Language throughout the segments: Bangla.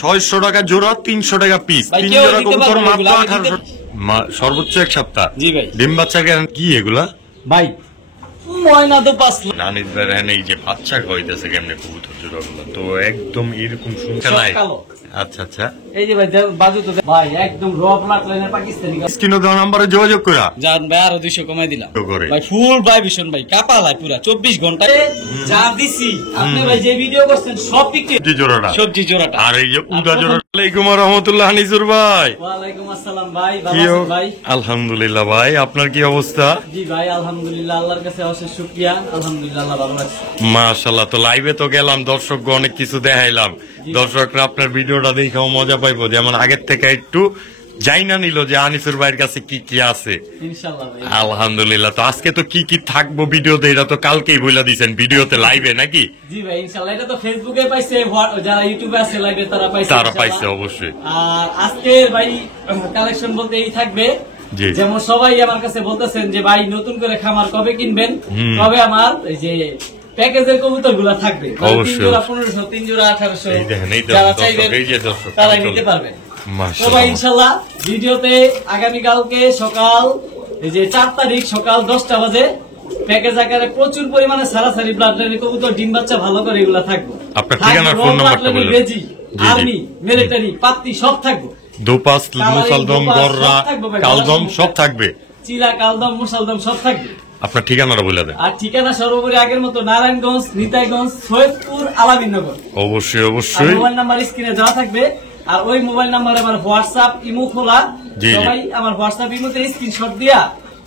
600 টাকা জোড়া, 300 টাকা পিস। 3 জোড়া কবুতর মাত্র 1800। সর্বোচ্চ 1 সপ্তাহ। জি ভাই। ডিম বাচ্চা কি এগুলা ভাই? ময়না তো 5 লাখ। নানিস ভাই এই যে বাচ্চা হইতেছে কেমনে কবুতর জোড়াগুলো তো একদম এরকম শুনতে নাই। আচ্ছা আচ্ছা, এই যে ভাই বাজু তো ভাই একদম র ব্লাড লাইনের পাকিস্তানি স্ক্রিনে দেওয়া নম্বরে যোগাযোগ করা জান ভাই আরো 200 কমাই দিলাম ভাই। ফুল ভাই ভীষণ ভাই কাপালায় পুরা 24 ঘন্টায় যা দিছি আপনি ভাই যে ভিডিও করছেন সব বিক্রি। সবজি জোড়াটা আর এই যে উদা জোড়া। আলাইকুম ওয়া রাহমাতুল্লাহ। আনিসুর ভাই ওয়া আলাইকুম আসসালাম ভাই। ভালো আছেন ভাই? আলহামদুলিল্লাহ ভাই, আপনার কি অবস্থা? জি ভাই আলহামদুলিল্লাহ, আল্লাহর কাছে অশেষ শুকরিয়া। আলহামদুলিল্লাহ আল্লাহ ভালো আছে। মাশাআল্লাহ। তো লাইভে তো গেলাম, দর্শককে অনেক কিছু দেখাইলাম। দর্শকরা আপনার ভিডিওটা দেখেও মজা পাইবো, যেমন আগের থেকে একটু জাইনা নিল যে আনিসুর ভাইয়ের কাছে কি কি আছে। ইনশাআল্লাহ ভাই আলহামদুলিল্লাহ। তো আজকে তো কি কি থাকবো ভিডিওতে, এটা তো কালকেই বলে দিয়েছেন ভিডিওতে লাইভে নাকি? জি ভাই ইনশাআল্লাহ। এটা তো ফেসবুকে পাইছে, যারা ইউটিউবে আছে লাইভে তারা পাইছে অবশ্যই। আর আজকে ভাই কালেকশন বলতে এই থাকবে, যেমন সবাই আমার কাছে বলতেছেন যে ভাই নতুন করে খামার কবে কিনবেন, কবে আমার এই যে প্যাকেজের কবুতর গুলা থাকবে। 3 জোড়া 1500, 3 জোড়া 1800, যারা চাইবেন তারা নিতে পারবেন। সবাই ইনশাআল্লাহ ভিডিওতে আগামীকালকে সকাল এই যে 4 তারিখ সকাল 10টা বাজে প্যাকেজ আকারে প্রচুর পরিমাণে সারাসারি ব্লাড লাইনের কবুতর ডিম বাচ্চা ভালো করে এগুলা থাকবে। আপনার ঠিকানা ফোন নাম্বারটা বলুন। রেজি, আর্মি, মিলিটারি, পাত্তি সব থাকবে। দোপাস, মুসালদম, গররা, কালদম সব থাকবে। চিলা, কালদম, মুসালদম সব থাকবে। আপনার ঠিকানাটা বলে দেন। আর ঠিকানা সর্বোপরি আগের মতো নারায়ণগঞ্জ, নিতাইগঞ্জ, সৈয়দপুর, আলামিননগর। অবশ্যই অবশ্যই। মোবাইল নাম্বার স্ক্রিনে দেওয়া থাকবে। আর ওই মোবাইল নাম্বারে আমার হোয়াটসঅ্যাপ ইমো খোলা। সবাই আমার হোয়াটসঅ্যাপ ইমোতে স্ক্রিনশট দিয়া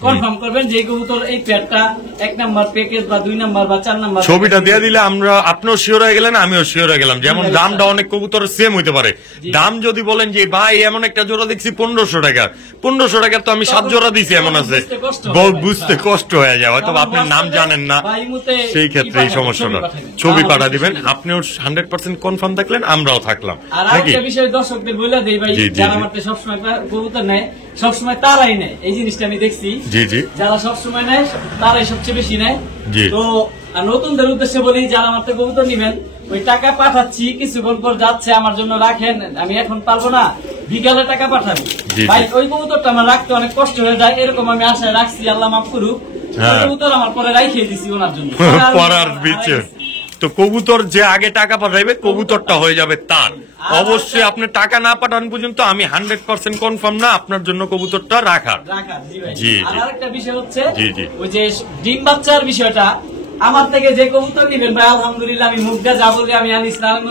কনফার্ম করবেন যে কবুতর এই পেয়ারটা 1 নাম্বার প্যাকেজ বা 2 নাম্বার বা 4 নাম্বার ছবিটা দিয়ে দিলে আমরা আপনিও শিওর হয়ে গেলেন, আমিও শিওর হয়ে গেলাম। যেমন দামটা অনেক কবুতর সেম হইতে পারে। দাম যদি বলেন যে ভাই এমন একটা জোড়া দেখছি 1500 টাকা, 1500 টাকার তো আমি 7 জোড়া দিছি, এমন আছে বুঝতে কষ্ট হয়ে যায়। হয়তো আপনার নাম জানেন না, সেই ক্ষেত্রে এই সমস্যাটা ছবি পাঠা দিবেন। আপনিও 100% কনফার্ম থাকলেন, আমরাও থাকলাম। আর একটা বিষয় দর্শকদের বলে দেই ভাই, যারা আমাকে সবসময় কবুতর নেয় সবসময় তারাই নেয়, এই জিনিসটা আমি দেখছি। জি জি, যারা সবসময় নেয় তারাই সবচেয়ে বেশি নেয়। তো নতুনদের উদ্দেশ্যে বলি, যারা আমার থেকে কবুতর নিবেন, ওই টাকা পাঠাচ্ছি, কিছুক্ষণ পর যাচ্ছে, আমার জন্য রাখেন, আমি এখন পারবো না, বিকালে টাকা পাঠাবো ভাই। ওই কবুতরটা আমার রাখতে অনেক কষ্ট হয়ে যায়, এরকম আমি আশায় রাখছি, আল্লাহ মাফ করুক। কবুতর আমার পরে রাখিয়ে দিছি ওনার জন্য পড়ার বিচে। তো কবুতর যে আগে টাকা পাঠাইবে কবুতরটা হয়ে যাবে তার। অবশ্যই আপনি টাকা না পাঠান পর্যন্ত আমি 100% কনফার্ম না আপনার জন্য কবুতরটা রাখার। জি। আর আরেকটা বিষয় হচ্ছে ওই যে ডিম বাচ্চার বিষয়টা, আমার থেকে যে কবুতর নিবেন ভাই আলহামদুলিল্লাহ আমি মুখ দিয়ে যা বলি আমি আনিস নারায়ণ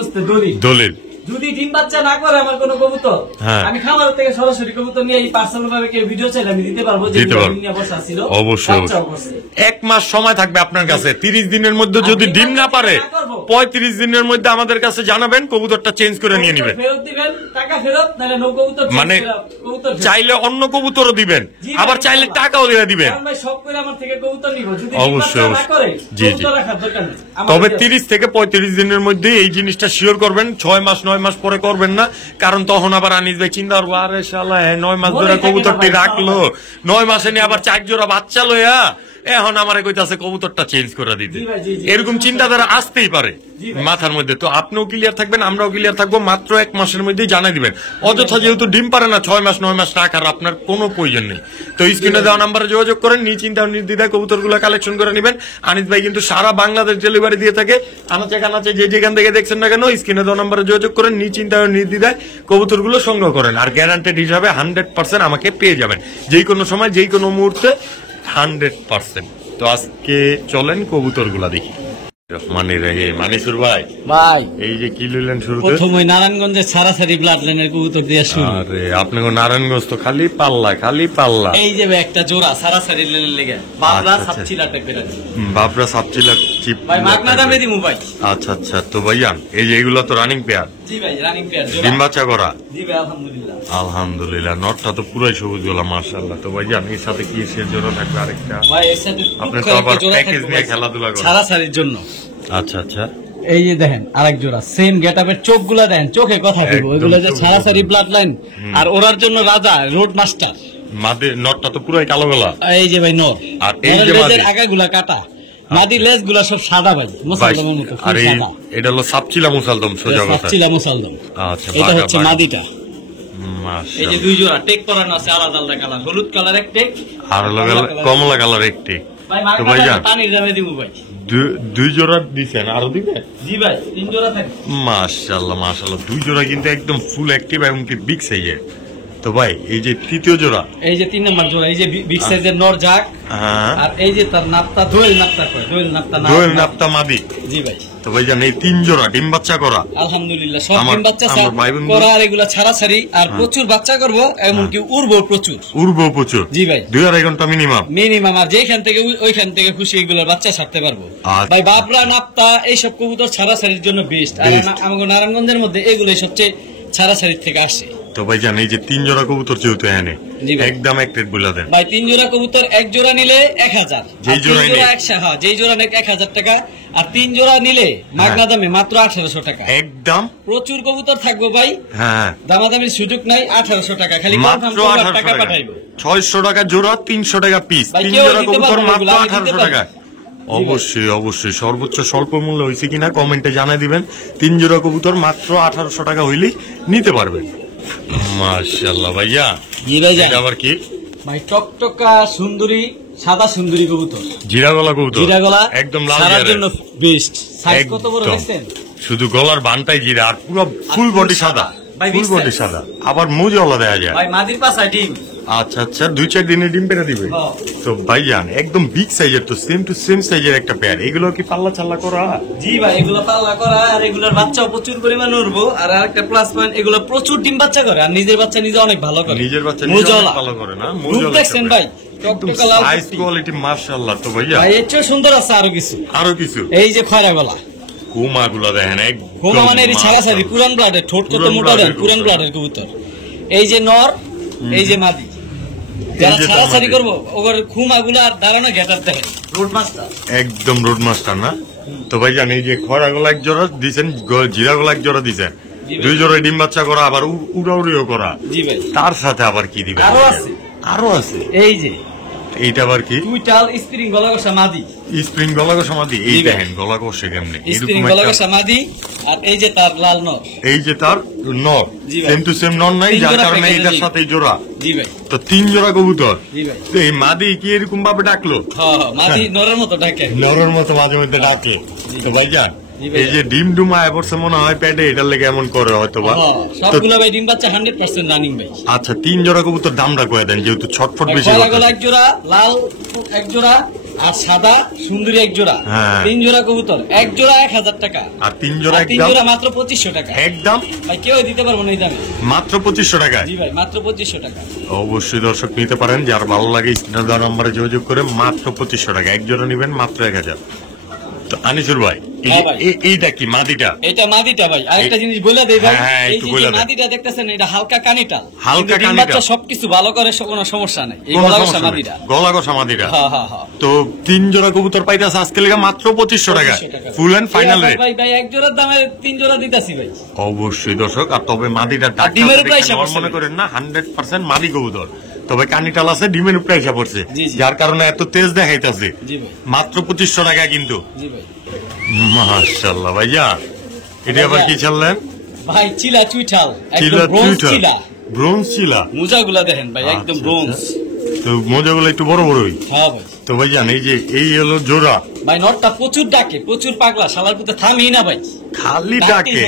দলিল যদি ডিম বাচ্চা না করে আমার কোন কবুতর, আমি খামার থেকে সরাসরি কবুতর নিয়ে এই পার্সোনাল ভাবে কেউ ভিডিও চাইলে আমি দিতে পারবো। অবশ্যই 1 মাস সময় থাকবে আপনার কাছে। 30 দিনের মধ্যে যদি ডিম না পারে 35 দিনের মধ্যে আমাদের কাছে জানাবেন, কবুতরটা চেঞ্জ করে নিয়ে নেবেন। মানে চাইলে অন্য কবুতরও দিবেন, আবার চাইলে টাকাও দিয়ে দিবেন। অবশ্যই জি জি। তবে 30 থেকে 35 দিনের মধ্যে এই জিনিসটা শিওর করবেন। 6 মাস 9 মাস পরে করবেন না, কারণ তখন আবার আনিস ভাই চিন্তা করবো, আরে শালা 9 মাস ধরে কবুতরটি রাখলো, 9 মাসে নিয়ে আবার 4 জোড়া বাচ্চা লইয়া এখন আমারে কইতাছে কবুতরটা চেঞ্জ করে দিতে। এরকম চিন্তাধারা আসতেই পারে মাথার মধ্যে। তো আপনিও ক্লিয়ার থাকবেন, আমরাও ক্লিয়ার থাকবো। মাত্র 1 মাসের মধ্যেই জানাই দিবেন। অযথা যেহেতু ডিম পারে না 6 মাস 9 মাস রাখার আপনার কোনো প্রয়োজন নেই। তো স্ক্রিনে দেওয়া নাম্বারে যোগাযোগ করেন, নিশ্চিন্তা নির্দ্বিধায় কবুতরগুলো কালেকশন করে নেবেন। আনিস ভাই কিন্তু সারা বাংলাদেশ ডেলিভারি দিয়ে থাকে। আনাচে কানাচে যে যেখান থেকে দেখছেন না কেন স্ক্রিনে দেওয়া নাম্বারে যোগাযোগ করেন, নিশ্চিন্তা নির্দ্বিধায় কবুতরগুলো সংগ্রহ করেন। আর গ্যারান্টেড হিসাবে 100% আমাকে পেয়ে যাবেন, যেই কোনো সময় যেই কোনো মুহূর্তে 100%। তো আজকে চলেন কবুতরগুলা দেখি। মানিসুর ভাই ভাই এই যে কি লইলেন শুরুতে? প্রথমে নারায়ণগঞ্জের সারাসারি ব্লাড লাইনের কবুতর দিয়ে শুরু। আরে আপনাকে নারায়ণগঞ্জ তো খালি পাল্লা খালি পাল্লা। এই যে একটা জোড়া সারাসারি লাইনের লেগে বাবরা সাপচিলা টাইপের আছে। বাবরা সাপচিলা চিপ ভাই মাগনা দামে দিমু ভাই। আচ্ছা আচ্ছা। তো ভাইয়া এই যে এগুলো তো রানিং পেয়ার? জি ভাই রানিং পেয়ার জোড়া। ডিম বাচ্চা করা? জি ভাই আলহামদুলিল্লাহ। আলহামদুলিল্লাহ। নটটা তো পুরাই সবুজ গোলা মাশাআল্লাহ। তো ভাইয়া এর সাথে কি এর জোড়া থাকবে আরেকটা? ভাই এর সাথে আপনি তো আবার প্যাকেজ নিয়ে খেলাধুলা করেন সারাসারির জন্য। আচ্ছা আচ্ছা। এই যে দেখেন আরেক জোড়া সেম গেটআপের চোখগুলা দেন, চোখে কথা বলবো। ওইগুলো যে সারাসারি ব্লাড লাইন আর ওরার জন্য রাজা রোড মাস্টার। মাদের নটটা তো পুরাই কালো গলা। এই যে ভাই নর, আর এই যে মাদের আগাগুলা কাটা, মাদি লেজ গুলা সব সাদা ভাই, মুসালদমের মতো আর এটা হলো সাপচিলা মুসালদম, সোজা কথা সাপচিলা মুসালদম। আচ্ছা, এটা হচ্ছে মাদিটা। মাশাআল্লাহ, এই যে দুই জোড়া টেক করানো আছে, আলাদা আলাদা কালার, হলুদ কালার এক টেক আর কমলা কালার এক টেক। ভাই তো ভাইজান পানির দামে দিব ভাই, দুই জোড়া দিছেন, আরো দিবে? জি ভাই, 3 জোড়া থাকে। মাশাআল্লাহ মাশাআল্লাহ, দুই জোড়া কিন্তু একদম ফুল অ্যাক্টিভ এবং কি বিগ সাইজের। তো ভাই এই যে তৃতীয় জোড়া, এই যে 3 নম্বর জোড়া, এই যে বিগ সাইজের নর জাক, আর এই যে তার নাপতা দোয়েল নাপতা কয়, দোয়েল নাপতা না, দোয়েল নাপতা মাদি। জি ভাই। তো ভাইজান এই 3 জোড়া ডিম বাচ্চা করা, আলহামদুলিল্লাহ সব ডিম বাচ্চা করা, আর এগুলা ছাড়াছাড়ি, আর প্রচুর বাচ্চা করব, এমনকি উড়বো প্রচুর। জি ভাই, 2-2.5 ঘন্টা মিনিমাম, আর যেখান থেকে ওইখান থেকে খুশি এগুলোর বাচ্চা ছাড়তে পারবো ভাই। বাবরা নাপতা এইসব কবুতর ছাড়াছাড়ির জন্য বেস্ট, আর আমাদের নারায়ণগঞ্জের মধ্যে এগুলো সবচেয়ে ছাড়াছাড়ির থেকে আসে। তো ভাই জান এই যে 3 জোড়া কবুতর যেহেতু এনে একদম এক রেট বলে দেন ভাই। 3 জোড়া কবুতর, এক জোড়া নিলে 1000, যেই জোড়া যেই জোড়া নেক 1000 টাকা, আর 3 জোড়া নিলে মাগনা দামে মাত্র 1800 টাকা একদম। প্রচুর কবুতর থাকবো ভাই, হ্যাঁ দামাদামির সুযোগ নাই, 1800 টাকা খালি কনফার্ম করবার টাকা পাঠাইবো। 600 টাকা জোড়া, 300 টাকা পিস, 3 জোড়া কবুতর মাত্র 1800 টাকা। অবশ্যই সর্বোচ্চ স্বল্প মূল্য হয়েছে কিনা কমেন্টে জানাই দিবেন। 3 জোড়া কবুতর মাত্র 1800 টাকা হইলেই নিতে পারবেন। মাশাআল্লাহ ভাইয়া, এটা আবার কি ভাই? টকটকা সুন্দরী, সাদা সুন্দরী কবুতর, জিরা গলা কবুতর, জিরা গলা একদম লাল, সারার জন্য বেস্ট। সাইজ কত বড় দেখছেন? শুধু গলার বানটাই জিরা, আর পুরো ফুল বডি সাদা, ফুল বডি সাদা, আবার মুজওয়ালা দেয়া যায় ভাই। মাদির পাশায় ডিম। আচ্ছা 2-4 দিনে ডিম পেড়ে দিবে। তো ভাইজান একদম বিগ সাইজের, তো সেম টু সেম সাইজের একটা পেয়ার, এগুলো কি পাল্লা চাল্লা করা? জি ভাই, এগুলো পাল্লা করা, আর এগুলোর বাচ্চাও প্রচুর পরিমাণে উঠবো। আর আরেকটা প্লাস পয়েন্ট, এগুলো প্রচুর ডিম বাচ্চা করে, আর নিজের বাচ্চা নিজে অনেক ভালো করে, নিজের বাচ্চা নিজে অনেক ভালো করে না? মুজওয়ালা দেখছেন ভাই, টকটকা লাল সাইজ কোয়ালিটি মাশাআল্লাহ। তো ভাইয়া ভাই এর চেয়ে সুন্দর আছে আরো কিছু, এই যে খয়রা গলা কুমাগুলো দেখেন, কুমা মানে এর ছাড়াছাড়ি, পুরান ব্লাডের, ঠোঁট কত মোটা দেন, পুরান ব্লাডের কবুতর। এই যে নর, এই যে মাদি, যারা ছাড়াছাড়ি করবো ওর খুমাগুলো আর দাঁড়ানো ঘেটার দেখেন, রোড মাস্টার, একদম রোড মাস্টার না? তো ভাইজান এই যে খয়রা গলা এক জোড়া দিছেন, জিরা গলা এক জোড়া দিছেন, 2 জোড়া ডিম বাচ্চা করা, আবার উড়াউড়িও করা। জি ভাই, তার সাথে আবার কি দিবেন? আরো আছে এই যে এইটা আবার কি? টুইটাল স্প্রিং গলাকষা মাদি, স্প্রিং গলাকষা মাদি। এই দেখেন গলাকষা কেমনে, স্প্রিং গলাকষা মাদি। আর এই যে তার লাল নর, এই যে তার নর, সেম টু সেম নর নাই, যার কারণে এটার সাথে জোড়া। জি ভাই, তো 3 জোড়া কবুতর। জি ভাই, তো এই মাদি কি এরকম ভাবে ডাকলো? হ্যাঁ মাদি নরের মতো ডাকে, নরের মতো মাঝে মধ্যে ডাকে। তো ভাইজান এই যে ডিম ডুমা এবছর মনে হয় পেটে, এটার লেগে এমন করে হয়তো বা। সবগুলো ভাই ডিম বাচ্চা 100% রানিং ভাই। আচ্ছা 3 জোড়া কবুতর দামটা কয়ে দেন, যেহেতু ছটফট বেশি। গলা এক জোড়া, লাল এক জোড়া, আর সাদা সুন্দরী এক জোড়া, 3 জোড়া কবুতর, এক জোড়া 1000 টাকা, আর 3 জোড়া মাত্র 2500 টাকা একদম। ভাই কেউ দিতে পারবো না এই দামে, মাত্র 2500 টাকা। জি ভাই, মাত্র 2500 টাকা। অবশ্যই দর্শক নিতে পারেন, যার ভালো লাগে স্ক্রিনে দেওয়া নম্বরে যোগাযোগ করে মাত্র 2500 টাকা, এক জোড়া নিবেন মাত্র 1000। তো আনিসুর ভাই এইটা কি মাদিটা? এটা মাদিটা ভাই। আরেকটা জিনিস বলে দেই ভাই, এই যে মাদিটা দেখতেছেন, এটা হালকা কানিটাল, হালকা কানিটাল, সবকিছু ভালো করে, কোনো সমস্যা নাই। এই গলাকষা মাদিটা, গলাকষা মাদিটা। হ্যাঁ। তো 3 জোড়া কবুতর পাইতাছে আজকে লাগা মাত্র 2500 টাকা, ফুল এন্ড ফাইনাল রেট ভাই। ভাই এক জোড়ার দামে 3 জোড়া দিতাছি ভাই। অবশ্যই দর্শক, আর তবে মাদিটা ডিমের প্রাইস মনে করেন না 100% মাদি কবুতর, তবে কানিটাল আছে, ডিমের উপরে এসে পড়ছে, যার কারণে এত তেজ দেখাইতাছে। মাত্র 2500 টাকা কিন্তু। জি ভাই, মাশাআল্লাহ ভাইয়া। এটা আবার কি চাললেন ভাই? চিলা চুইঠাল, একদম ব্রোঞ্জ চিলা, ব্রোঞ্জ চিলা। মোজাগুলা দেখেন ভাই, একদম ব্রোঞ্জ। তো মোজাগুলো একটু বড় বড়ই। হ্যাঁ ভাই। তো ভাইজান এই যে এই হলো জোড়া ভাই, নটটা প্রচুর ডাকে, প্রচুর পাগলা, শালার পুতে থামেই না ভাই, খালি ডাকে।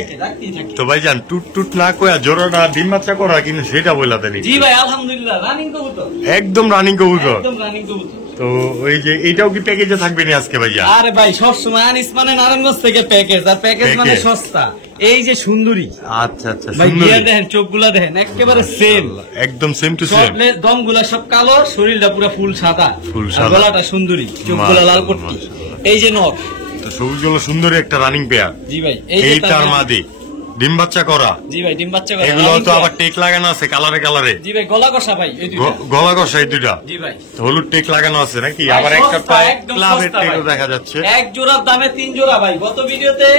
তো ভাইজান টুট টুট না কয়া জোড়াটা ডিম বাচ্চা করা কিন্তু সেটা বইলা দেন। জি ভাই, আলহামদুলিল্লাহ রানিং কবুতর, একদম রানিং কবুতর, একদম রানিং কবুতর। তো ওই যে এইটাও কি প্যাকেজে থাকবে না আজকে ভাইয়া? আরে ভাই সবসময় আনিস মানে নারায়ণগঞ্জ থেকে প্যাকেজ, আর প্যাকেজ মানে সস্তা। এই যে সুন্দরী, আচ্ছা ভাই দেখেন, চোখগুলা দেখেন একেবারে সেম, একদম সেম টু সেম। দমগুলা সব কালো, শরীরটা পুরো ফুল সাদা, গলাটা সুন্দরী, চোখগুলা লাল পট্টি। এই যে নখ, তো সবগুলো সুন্দরী একটা রানিং পেয়ার। জি ভাই, এই তার মাদি ডিম বাচ্চা করা। জি ভাই, ডিম বাচ্চা করা। এগুলো তো আবার টেক লাগানো আছে কালারে কালারে। জি ভাই, গলা কষা ভাই, এই দুইটা গলা কষা, এই দুইটা। জি ভাই, হলুদ টেক লাগানো আছে নাকি? আবার একটা পায়ে ক্লাবের টেকও দেখা যাচ্ছে। এক জোড়ার দামে 3 জোড়া ভাই। গত ভিডিওতে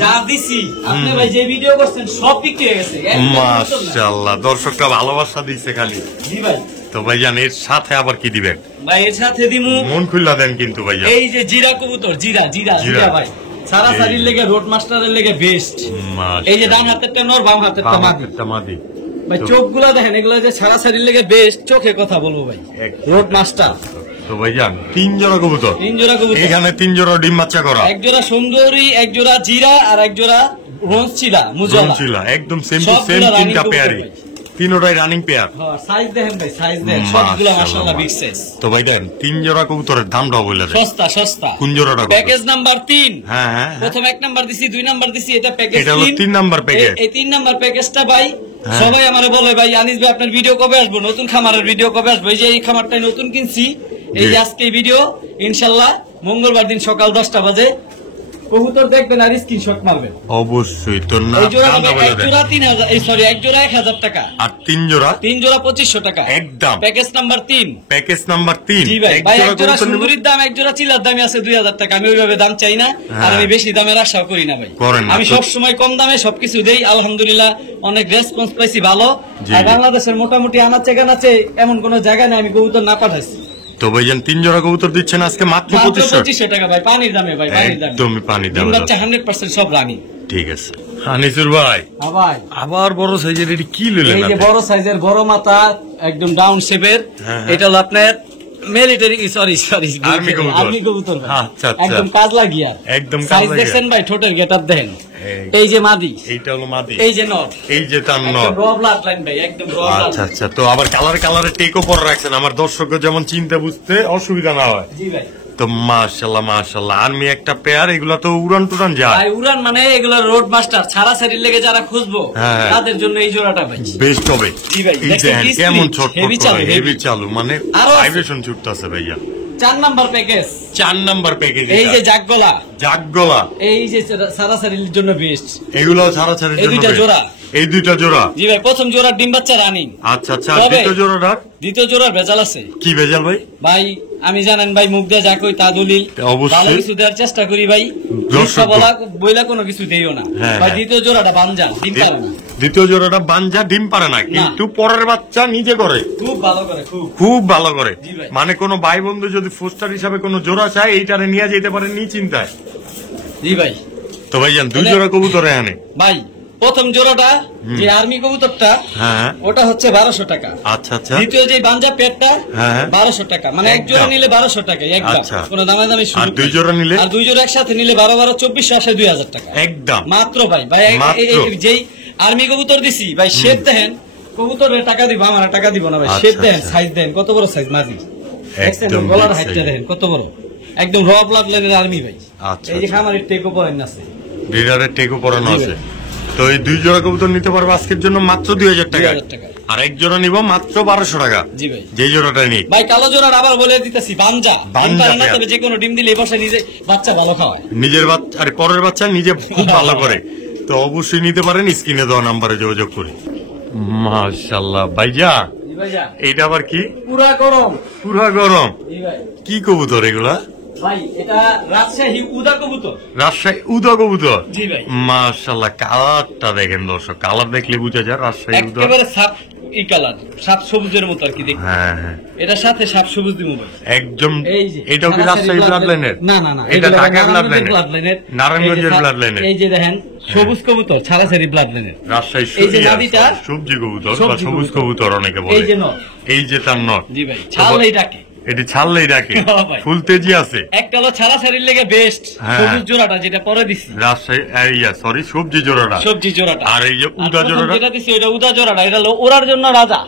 যা দিছি আপনি ভাই, যে ভিডিও করছেন সব বিক্রি হয়ে গেছে। মাশাআল্লাহ, দর্শকরা ভালোবাসা দিচ্ছে খালি। জি ভাই, তো ভাইজান এর সাথে আবার কি দিবেন? ভাই এর সাথে দিমু মন খুল্লা দেন কিন্তু ভাইজান। এই যে জিরা কবুতর, জিরা জিরা জিরা ভাই সারা সারির লেগে রোড মাস্টারের লেগে বেস্ট। এই যে ডান হাতেরটা নর, বাম হাতেরটা মাদি। ভাই চোখগুলা দেখেন, এগুলো যে সারা সারির লেগে বেস্ট, চোখে কথা বলবো ভাই, রোড মাস্টার। তো ভাইজান 3 জোড়া কবুতর, 3 জোড়া কবুতর এখানে 3 জোড়া ডিম বাচ্চা করা, এক জোড়া সুন্দরী, এক জোড়া জিরা আর এক জোড়া রঞ্চিলা মুজলা, একদম সেম টু সেম তিনটা পেয়ারই, তিনটাই রানিং পেয়ার। হ্যাঁ সাইজ দেখেন ভাই, সাইজ দেখেন সবগুলো মাশাআল্লাহ বিগ সাইজ। তো ভাই দেন 3 জোড়া কবুতরের দামটা বলে দেন। সস্তা সস্তা। কোন জোড়াটা? Package number 3। হ্যাঁ হ্যাঁ, প্রথম 1 নাম্বার দিছি, 2 নাম্বার দিছি, এটা প্যাকেজ 3। এটা হলো 3 নাম্বার প্যাকেজ। এই 3 নাম্বার প্যাকেজটা ভাই সবাই আমারে বলে ভাই আনিস ভাই আপনার ভিডিও কবে আসবে, নতুন খামারের ভিডিও কবে আসবে? এই যে এই খামারটাই নতুন কিনছি, এই যে আজকে এই ভিডিও, ইনশাআল্লাহ মঙ্গলবার দিন সকাল 10টা বাজে কবুতর দেখবেন আর স্ক্রিনশট মারবেন অবশ্যই। তো না এক জোড়া 3000, এই সরি এক জোড়া 1000 টাকা, আর 3 জোড়া 2500 টাকা একদম। Package number 3। Package number 3। জি ভাই, ভাই এক জোড়া সুন্দরীর দাম, এক জোড়া চিলার দামই আছে 2000 টাকা। আমি ওইভাবে দাম চাই না, আর আমি বেশি দামের আশাও করি না ভাই। আমি সব সময় কম দামে সবকিছু দেই, আলহামদুলিল্লাহ অনেক রেসপন্স পাইছি ভালো। আর বাংলাদেশের মোটামুটি আনাচে কানাচে এমন কোন জায়গা নেই আমি কবুতর না পাঠাইছি। তো ভাইজান 3 জোড়া কবুতর দিচ্ছেন আজকে মাত্র 2500 টাকা ভাই, পানির দামে ভাই, পানির দামে, একদমই পানির দামে। বাচ্চা 100% সব রানী। ঠিক আছে আনিসুর ভাই, ভাই আবার বড় সাইজের এটি কি লইলেন? এই যে বড় সাইজের, বড় মাথা, একদম ডাউন শেপের, এটা হলো আপনার মিলিটারি, সরি আর্মি কবুতর ভাই। আচ্ছা আচ্ছা, একদম কাজলা গিয়ার, একদম সাইজ দেখেন ভাই, ঠোঁটের গেটআপ দেখেন। এই যে মাদি, এইটা হলো মাদি, এই যে নর, এই যে তার নর, একদম র ব্লাড লাইন ভাই, একদম র ব্লাড। আচ্ছা আচ্ছা, তো আবার কালারে টেকও পরে রাখছেন, আমার দর্শকদের যেমন চিন্তা বুঝতে অসুবিধা না হয়। জি ভাই। তো মাশাআল্লাহ মাশাআল্লাহ, আর্মি একটা পেয়ার, এগুলা তো উড়ান টুরান যায় ভাই। উড়ান মানে এগুলো রোড মাস্টার, ছাড়া ছাড়ির লেগে যারা খুঁজবো তাদের জন্য এই জোড়াটা ভাই বেস্ট হবে। জি ভাই, কেমন ছটফট করে, হেভি চালু, মানে ভাইব্রেশন ছুটতাছে ভাইয়া। 4 নাম্বার প্যাকেজ, 4 নাম্বার প্যাকেজ, এই যে জাগগলা, এই যে সারাসারির জন্য বেস্ট, এগুলো সারাসারির জন্য, এই দুইটা জোড়া, এই দুইটা জোড়া। জি ভাই, প্রথম জোড়া ডিম বাচ্চা রানিং। আচ্ছা আচ্ছা, দ্বিতীয় জোড়ার ভেজাল আছে। কি ভেজাল ভাই? ভাই আমি জানেন ভাই, মুখ দিয়ে যা কই তা দলিল, ভালো কিছু দেওয়ার চেষ্টা করি ভাই, বইলা কোনো কিছু দেইও না ভাই। দ্বিতীয় জোড়াটা বানজা, ডিম পারে না। দ্বিতীয় জোড়াটা বানজা, ডিম পারে না, কিন্তু পরের বাচ্চা নিজে করে, খুব ভালো করে, খুব ভালো করে। মানে কোন ভাই বন্ধু যদি ফোস্টার হিসাবে কোন জোড়া চায়, এইটারে নিয়ে যেতে পারে নি চিন্তায়। জি ভাই। তো ভাইজান 2 জোড়া কবুতর এখানে ভাই, প্রথম জোড়াটা যে আর্মি কবুতরটা, ওটা হচ্ছে 1200 টাকা। আচ্ছা আচ্ছা। দ্বিতীয় যে বানজা পেটটা 1200 টাকা, মানে এক জোড়া নিলে 1200 টাকা একদম, কোনো দামাদামি শুরু। আর 2 জোড়া নিলে, আর 2 জোড়া একসাথে নিলে 12 12 2400 আসে 2000 টাকা একদম মাত্র ভাই। ভাই যেই আর্মি কবুতর দিছি ভাই, শেপ দেখেন, কবুতরের টাকা দিব, আমার টাকা দিব না ভাই। শেপ দেখেন, সাইজ দেখেন, কত বড় সাইজ মাদি, একদম গলার হাইটটা দেখেন কত বড়, একদম র ব্লাড লাইনের আর্মি ভাই। এই যে খামারের টেকও পরান আছে, ডিলারের টেকও পরানো আছে। তো এই 2 জোড়া কবুতর নিতে পারবো আজকের জন্য মাত্র 2000 টাকা, আর এক জোড়া নিব মাত্র 1200 টাকা। জি ভাই, যে জোড়াটা নিই ভাই, কালো জোড়ার আবার বলে দিতেছি বানজা, না তবে যে কোনো ডিম দিলে এই বছর নিজে বাচ্চা ভালো খাওয়ায়, নিজের বাচ্চা আর পরের বাচ্চা নিজে খুব ভালো করে। তো অবশ্যই নিতে পারেন, স্ক্রিনে দেওয়া নাম্বারে যোগাযোগ করে। মাশাআল্লাহ ভাইজা, এইটা আবার কি? পুরা গরম। কি কবুতর এগুলা? ভাই এটা রাজশাহী উদা কবুতর, জি ভাই। মাশাআল্লাহ, কালারটা দেখেন দর্শক, কালার দেখলে বোঝা যায় রাজশাহী উদা, একেবারে সাপ এই কালার, সাপ সবুজের মতো আর কি দেখতে। হ্যাঁ, এটার সাথে সাপ সবুজ দিমু ভাই একদম। এটাও কি রাজশাহী ব্লাড লাইনের? না, এটা ঢাকা ব্লাড লাইনের, নারায়ণগঞ্জের ব্লাড লাইনের। এই যে দেখেন সবুজ কবুতর, ছাড়াছাড়ি ব্লাড লাইনের, রাজশাহী সবজি কবুতর বা সবুজ কবুতর অনেকে বলে। এই যে তার নর, জি ভাই, ছাড়লেই ডাকে, এটি ছাড়লেই ডাকে, ফুল তেজি আছে। একটা হলো ছাড়াছাড়ির লেগে বেস্ট সবুজ জোড়াটা, যেটা পরে দিছি রাজশাহী সবজি জোড়াটা, আর এই যে উদা জোড়াটা যেটা দিছি ওটা উদা জোড়াটা, এটা হলো ওড়ার জন্য রাজা,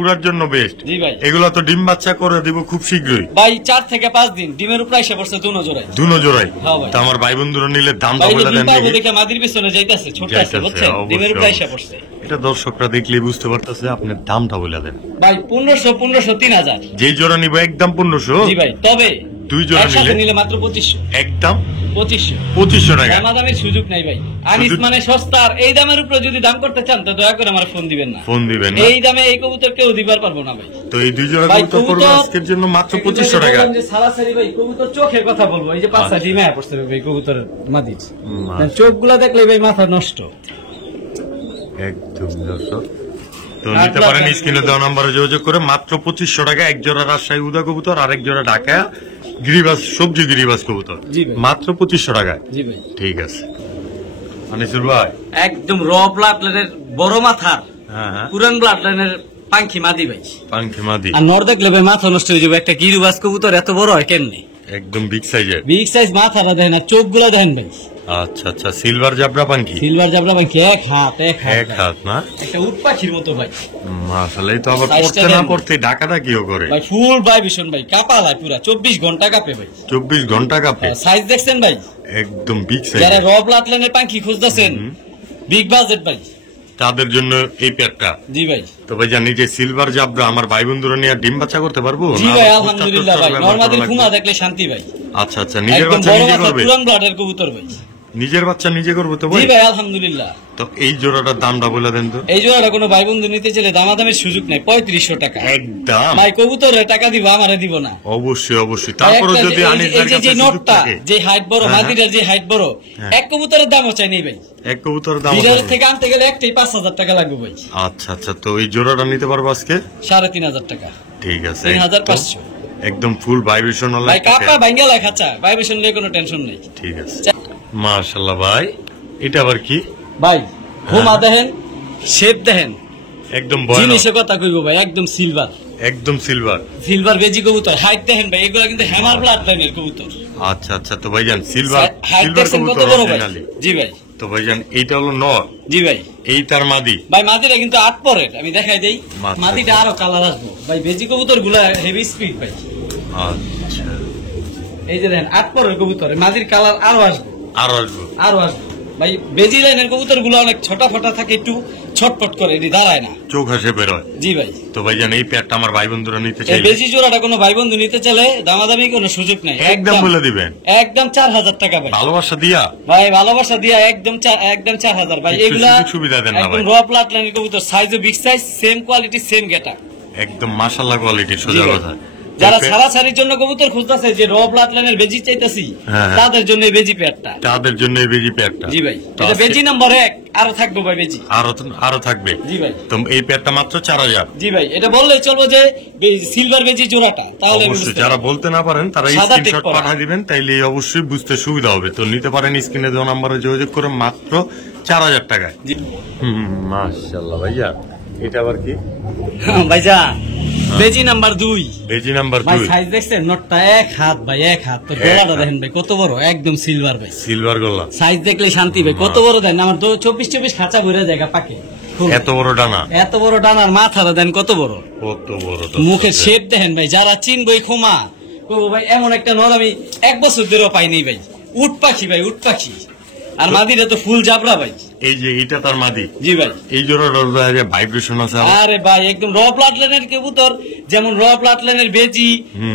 উড়ার জন্য বেস্ট। জি ভাই, এগুলা তো ডিম বাচ্চা করে দিব খুব শীঘ্রই ভাই, 4 থেকে 5 দিন ডিমের উপর এসে পড়ছে দুনো জোড়াই। তো আমার ভাই বন্ধুরা নিলে দামটা বলে দেন দেখে মাদির পিছনে যাইতাছে, ছোট আছে বুঝছেন, ডিমের উপর এসে পড়ছে। এটা দর্শকরা দেখলে বুঝতে পারতেছে, আপনার দামটা বলে দেন ভাই। 1500 3000, যেই জোড়া নিব একদম 1500। জি ভাই, তবে 2 জোড়া নিলে মাত্র 2500, একদম 2500 টাকা। দামাদামির সুযোগ নাই ভাই, আনিস মানে সস্তার। এই দামের উপরে যদি দাম করতে চান তো দয়া করে আমার ফোন দিবেন না, এই দামে এই কবুতর কেউ দিবার পারবো না ভাই। তো এই 2 জোড়া কবুতর পড়বে আজকের জন্য মাত্র 2500 টাকা। সারাসারি ভাই কবুতর চোখের কথা বলবো, এই যে 5টা ডিমে পড়ছে ভাই কবুতরের মাদি, চোখগুলা দেখলে ভাই মাথা নষ্ট একদম। দর্শক তো নিতে পারেন স্ক্রিনে দেওয়া নাম্বারে যোগাযোগ করে মাত্র 2500 টাকা। এক জোড়া রাজশাহী উদা কবুতর, আরেক জোড়া ঢাকা গিরিবাস সবজি গিরিবাস কবুতর, মাত্র 2500 টাকায়। জি ভাই, ঠিক আছে আনিসুর ভাই। একদম র ব্লাড লাইনের বড় মাথার, পুরান ব্লাড লাইনের পাঙ্খি মাদি ভাই, পাঙ্খি মাদি। আর নর দেখলে ভাই মাথা নষ্ট হয়ে যাবে। একটা গিরিবাস কবুতর এত বড় হয় কেমনে? একদম বিগ সাইজের, বিগ সাইজ। মাথাটা দেখেন না, চোখগুলো দেখেন ভাই। আচ্ছা আচ্ছা, সিলভার জাবরা পাঙ্খি, সিলভার জাবরা পাঙ্খি, এক হাত না, একটা উট পাখির মতো ভাই। মাশাআল্লাহ। তো আবার পড়তে না পড়তে ডাকাটা কিও করে ভাই? ফুল ভাইব্রেশন ভাই, কাঁপালায় পুরা 24 ঘন্টা কাঁপে ভাই। 24 ঘন্টা কাঁপে। সাইজ দেখছেন ভাই? একদম বিগ সাইজ। যারা র ব্লাড লাইনের পাঙ্খি খুঁজতেছেন, বিগ বাজেট ভাই, তাদের জন্য এই পেয়ারটা। জি ভাই। তো ভাই জানি যে সিলভার জাবরা আমার ভাই বন্ধুরা নিয়ে ডিম বাচ্চা করতে পারবো? জি ভাই আলহামদুলিল্লাহ ভাই, নরমাদির খুনা দেখলে শান্তি ভাই। আচ্ছা আচ্ছা, নিজের বাচ্চা নিজে করবে? পুরান ব্লাডের কবুতর ভাই, নিজের বাচ্চা নিজে করবে তো ভাই? জি ভাই আলহামদুলিল্লাহ। তো এই জোড়াটার দামটা বলে দেন তো। এই জোড়াটা কোনো ভাই বন্ধু নিতে চাইলে দামাদামের সুযোগ নাই, 3500 টাকা একদম। ভাই কবুতরের টাকা দিব, আমারে দিব না। অবশ্যই অবশ্যই। তারপরে যদি আনিসের কাছে যে নটটা, যে হাইট বড়, মাদিটার যে হাইট বড়, এক কবুতরের দামও চাই নেই ভাই। এক কবুতরের দাম বিলের থেকে আনতে গেলে একটাই 5000 টাকা লাগবে ভাই। আচ্ছা আচ্ছা, তো এই জোড়াটা নিতে পারবো আজকে 3500 টাকা। ঠিক আছে, 3500 একদম ফুল ভাইব্রেশন ওয়ালা ভাই। কাপা ভাঙ্গা লেখাচ্ছা, ভাইব্রেশন নিয়ে কোনো টেনশন নেই। ঠিক আছে মাশাআল্লাহ ভাই। এটা আবার কি ভাই? হোমা দেখেন, শেপ দেখেন, একদম জিনিসের কথা কইব ভাই, একদম সিলভার, একদম সিলভার, সিলভার বেজি কবুতর। হাইট দেখেন ভাই, এগুলো কিন্তু হ্যামার ব্লাড লাইনের কবুতর। আচ্ছা আচ্ছা, তো ভাইজান সিলভার, হাইট সিলভার দেখেন কত কবুতর বড় ভাই? অরিজিনালি। জি ভাই। তো ভাইজান এইটা হলো নর? জি ভাই। এই তার মাদি ভাই, মাদিটা কিন্তু 8 পরের, আমি দেখাই দেই। মাদিটা আরো কালার আসবো ভাই। বেজি কবুতর গুলা হেভি স্পিড ভাই। আচ্ছা, এই যে দেখেন 8 পরের কবুতর, মাদির কালার আরো আসবো, আরো আসবো, আরো আসবো ভাই। বেজি লাইনের কবুতর গুলো অনেক ছোটা ফটা থাকে, একটু ছটপট করে, এটি দাঁড়ায় না, চোখ হাসে বেরোয়। জি ভাই। তো ভাইজান এই পেয়ারটা আমার ভাই বন্ধুরা নিতে এই চাইলে, বেজি জোড়াটা কোনো ভাই বন্ধু নিতে চাইলে দামাদামি কোনো সুযোগ নাই, একদম বলে দিবেন, একদম 4000 টাকা ভাই। ভালোবাসা দিয়া ভাই, ভালোবাসা দিয়া একদম 4000 ভাই। এগুলা সুবিধা দেন না ভাই? একদম র প্লাট লাইনের কবুতর, সাইজও big size, same quality, same গেটা, একদম মাশাআল্লাহ কোয়ালিটি, সোজা কথা। যারা ছাড়াছাড়ির জন্য কবুতর খুঁজতেছে, যে র ব্লাড লাইনের বেজি চাইতাছি, তাদের জন্য এই বেজি পেয়ারটা, তাদের জন্য এই বেজি পেয়ারটা। জি ভাই। এটা বেজি নাম্বার 1, আরো থাকবে ভাই বেজি, আরো থাকবে। জি ভাই। তো এই পেয়ারটা মাত্র 4000। জি ভাই, এটা বললে চলবে যে সিলভার বেজি জোড়াটা, তাহলে অবশ্যই যারা বলতে না পারেন তারা স্ক্রিনশট পাঠিয়ে দিবেন, তাইলে অবশ্যই বুঝতে সুবিধা হবে। তো নিতে পারেন স্ক্রিনে দেওয়া নম্বরে যোগাযোগ করে মাত্র 4000 টাকায়। মাশাআল্লাহ ভাইয়া, এটা আবার কি ভাইজান? বেজি নাম্বার 2, বেজি নাম্বার 2 ভাই। সাইজ দেখছেন? নটটা এক হাত ভাই, এক হাত। তো গলাটা দেখেন ভাই কত বড়, একদম সিলভার ভাই, সিলভার গলা। সাইজ দেখলে শান্তি ভাই, কত বড় দেন। আমার 24 খাঁচা ভরে জায়গা পাকে, এত বড় ডানা, এত বড় ডানার মাথাটা দেন কত বড়, কত বড়। মুখের শেপ দেখেন ভাই, যারা চিনবই খুমা কইবো ভাই এমন একটা নর আমি 1 বছর ধরেও পাইনি ভাই। উট পাখি ভাই, উট পাখি। আর মাদিরা তো ফুল জাবরা ভাই। এই যে এটা তার মাদি? জি ভাই। এই জোড়াটার ভাইব্রেশন আছে? আরে ভাই, একদম র ব্লাড লাইনের কবুতর, যেমন র ব্লাড লাইনের বেজি,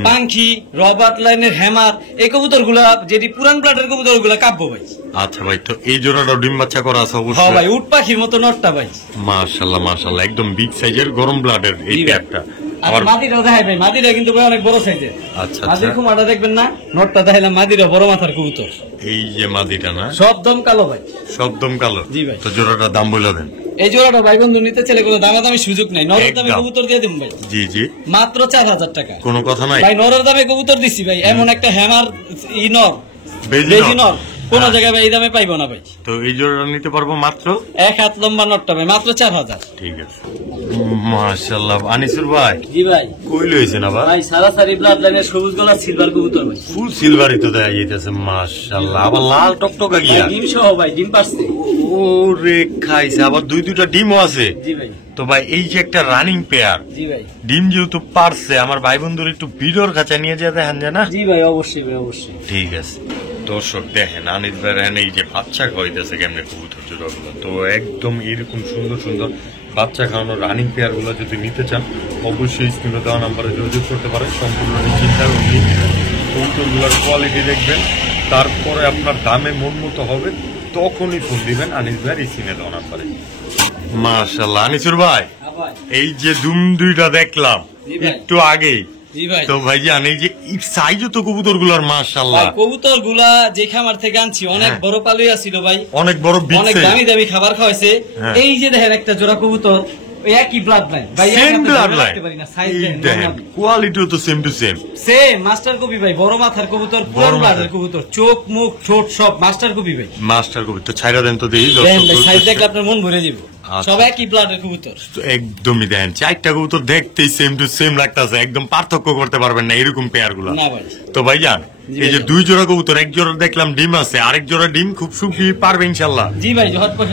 পাঙ্খি, র ব্লাড লাইনের হ্যামার, এই কবুতর গুলা যেটি পুরান ব্লাডের কবুতর গুলা কাব্য ভাই। আচ্ছা ভাই, তো এই জোড়াটা ডিম বাচ্চা করা আছে অবশ্যই? হ্যাঁ ভাই, উট পাখির মতো নটটা ভাই। মাশাআল্লাহ মাশাআল্লাহ, একদম বিগ সাইজের গরম ব্লাডের এই পেয়ারটা। আবার মাদিরাও দেখাই ভাই, মাদিরা কিন্তু ভাই অনেক বড় সাইজের। আচ্ছা, মাদির কুমারটা দেখবেন না, নটটা দেখাইলাম, মাদিরা বড় মাথার কবুতর। এই যে মাদিটা না, সব দম কালো ভাই, সব দম কালো। জি ভাই। তো জোড়াটার দাম বলে দেন। এই জোড়াটা ভাই বন্ধু নিতে চাইলে কোনো দামাদামি সুযোগ নাই, নরের দামে কবুতর দিয়ে দিন ভাই। জি জি, মাত্র 4000 টাকা। কোনো কথা নাই ভাই, নরের দামে কবুতর দিছি ভাই। এমন একটা হ্যামার নর, বেজি নর কোন জায়গায় ভাই এই দামে পাইবো না ভাই। তো এই জোড়াটা নিতে পারবো মাত্র 1 হাত লম্বা নটটা ভাই, মাত্র 4000। ঠিক আছে মাশাআল্লাহ। আনিসুর ভাই, জি ভাই। কই লইছেন আবার? ভাই সারাসারি ব্লাড লাইনের সবুজ গলা সিলভার কবুতর ভাই, ফুল সিলভারই তো দেয়া যাইতেছে মাশাআল্লাহ। আবার লাল টকটকা গিয়া, ডিম সহ ভাই, ডিম পারছে। ওরে খাইছে, আবার দুইটা ডিমও আছে। জি ভাই। তো ভাই এই যে একটা রানিং পেয়ার, জি ভাই। ডিম যেহেতু পারছে, আমার ভাই বন্ধুর একটু ভিডিওর কাছে নিয়ে যেতে দেখান যায় না? জি ভাই, অবশ্যই ভাই, অবশ্যই। ঠিক আছে দর্শক দেখেন আনিস ভাই এই যে বাচ্চা খাওয়াইতেছে কেমনে কবুতর জোড়াগুলো। তো একদম এরকম সুন্দর সুন্দর বাচ্চা খাওয়ানো রানিং পেয়ার গুলো যদি নিতে চান অবশ্যই স্ক্রিনে দেওয়া নাম্বারে যোগাযোগ করতে পারেন। সম্পূর্ণ নিশ্চিন্তা কবুতর গুলোর কোয়ালিটি দেখবেন, তারপরে আপনার দামে মন মতো হবে, তখনই ফোন দিবেন আনিস ভাই স্ক্রিনে দেওয়া নাম্বারে। মাশাআল্লাহ আনিসুর ভাই, এই যে দুম দুইটা দেখলাম একটু আগেই, তো ভাই জান এই যে সাইজও তো কবুতর গুলার মাশাআল্লাহ, কবুতর গুলা যে খামার থেকে আনছি অনেক বড় পালুয়া ছিল ভাই, অনেক বড়, অনেক দামি দামি খাবার খাওয়াইছে। এই যে দেখেন একটা জোড়া কবুতর, ওই একই ব্লাড লাইন ভাই, সেম ব্লাড লাইন, সাইজ কোয়ালিটিও তো same to same. Same master copy ভাই, বড় মাথার কবুতর, বড় ব্লাডের কবুতর, চোখ মুখ ঠোঁট সব মাস্টার কপি ভাই। মাস্টার কবি তো ছাইরা দেন তো দেই, সাইজ দেখলে আপনার মন ভরে যাবে। আচ্ছা। সব একই ব্লাডের কবুতর, একদমই দেন চারটা কবুতর দেখতেই সেম টু সেম লাগতেছে, একদম পার্থক্য করতে পারবেন না এরকম পেয়ার গুলা। না ভাই তো ভাইজান এই যে 2 জোড়া কবুতর, এক জোড়া দেখলাম ডিম আছে, আরেক জোড়া ডিম খুব শুকিয়ে পারবে ইনশাল্লাহ। জি ভাই, হয়তো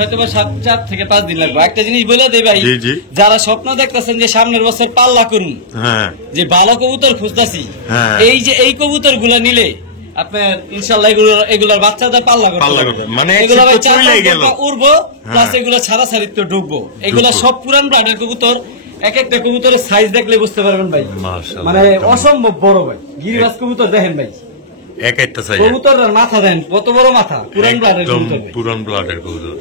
4 থেকে 5 দিন লাগবে। একটা জিনিস বলে দেই ভাই, জি জি, যারা স্বপ্ন দেখতেছেন যে সামনের বছর পাল্লা করুন, হ্যাঁ যে ভালো কবুতর খুঁজতাছি, হ্যাঁ। এই যে এই কবুতর গুলা নিলে আপনার ইনশাল্লাহ এগুলার বাচ্চাদের পাল্লা করতে, মানে এগুলা ভাই গেল উড়বো, প্লাস এগুলো ছাড়া ছাড়িত্ব ঢুকবো। এগুলা সব পুরান ব্রাডের কবুতর, এক একটা কবুতরের সাইজ দেখলে বুঝতে পারবেন ভাই, মানে অসম্ভব বড় ভাই। গিরিবাজ কবুতর দেখেন ভাই, এক একটা সাইজ কবুতর মাথা দেন কত বড় মাথা, পুরান ব্লাডের কবুতর, পুরান ব্লাডের কবুতর।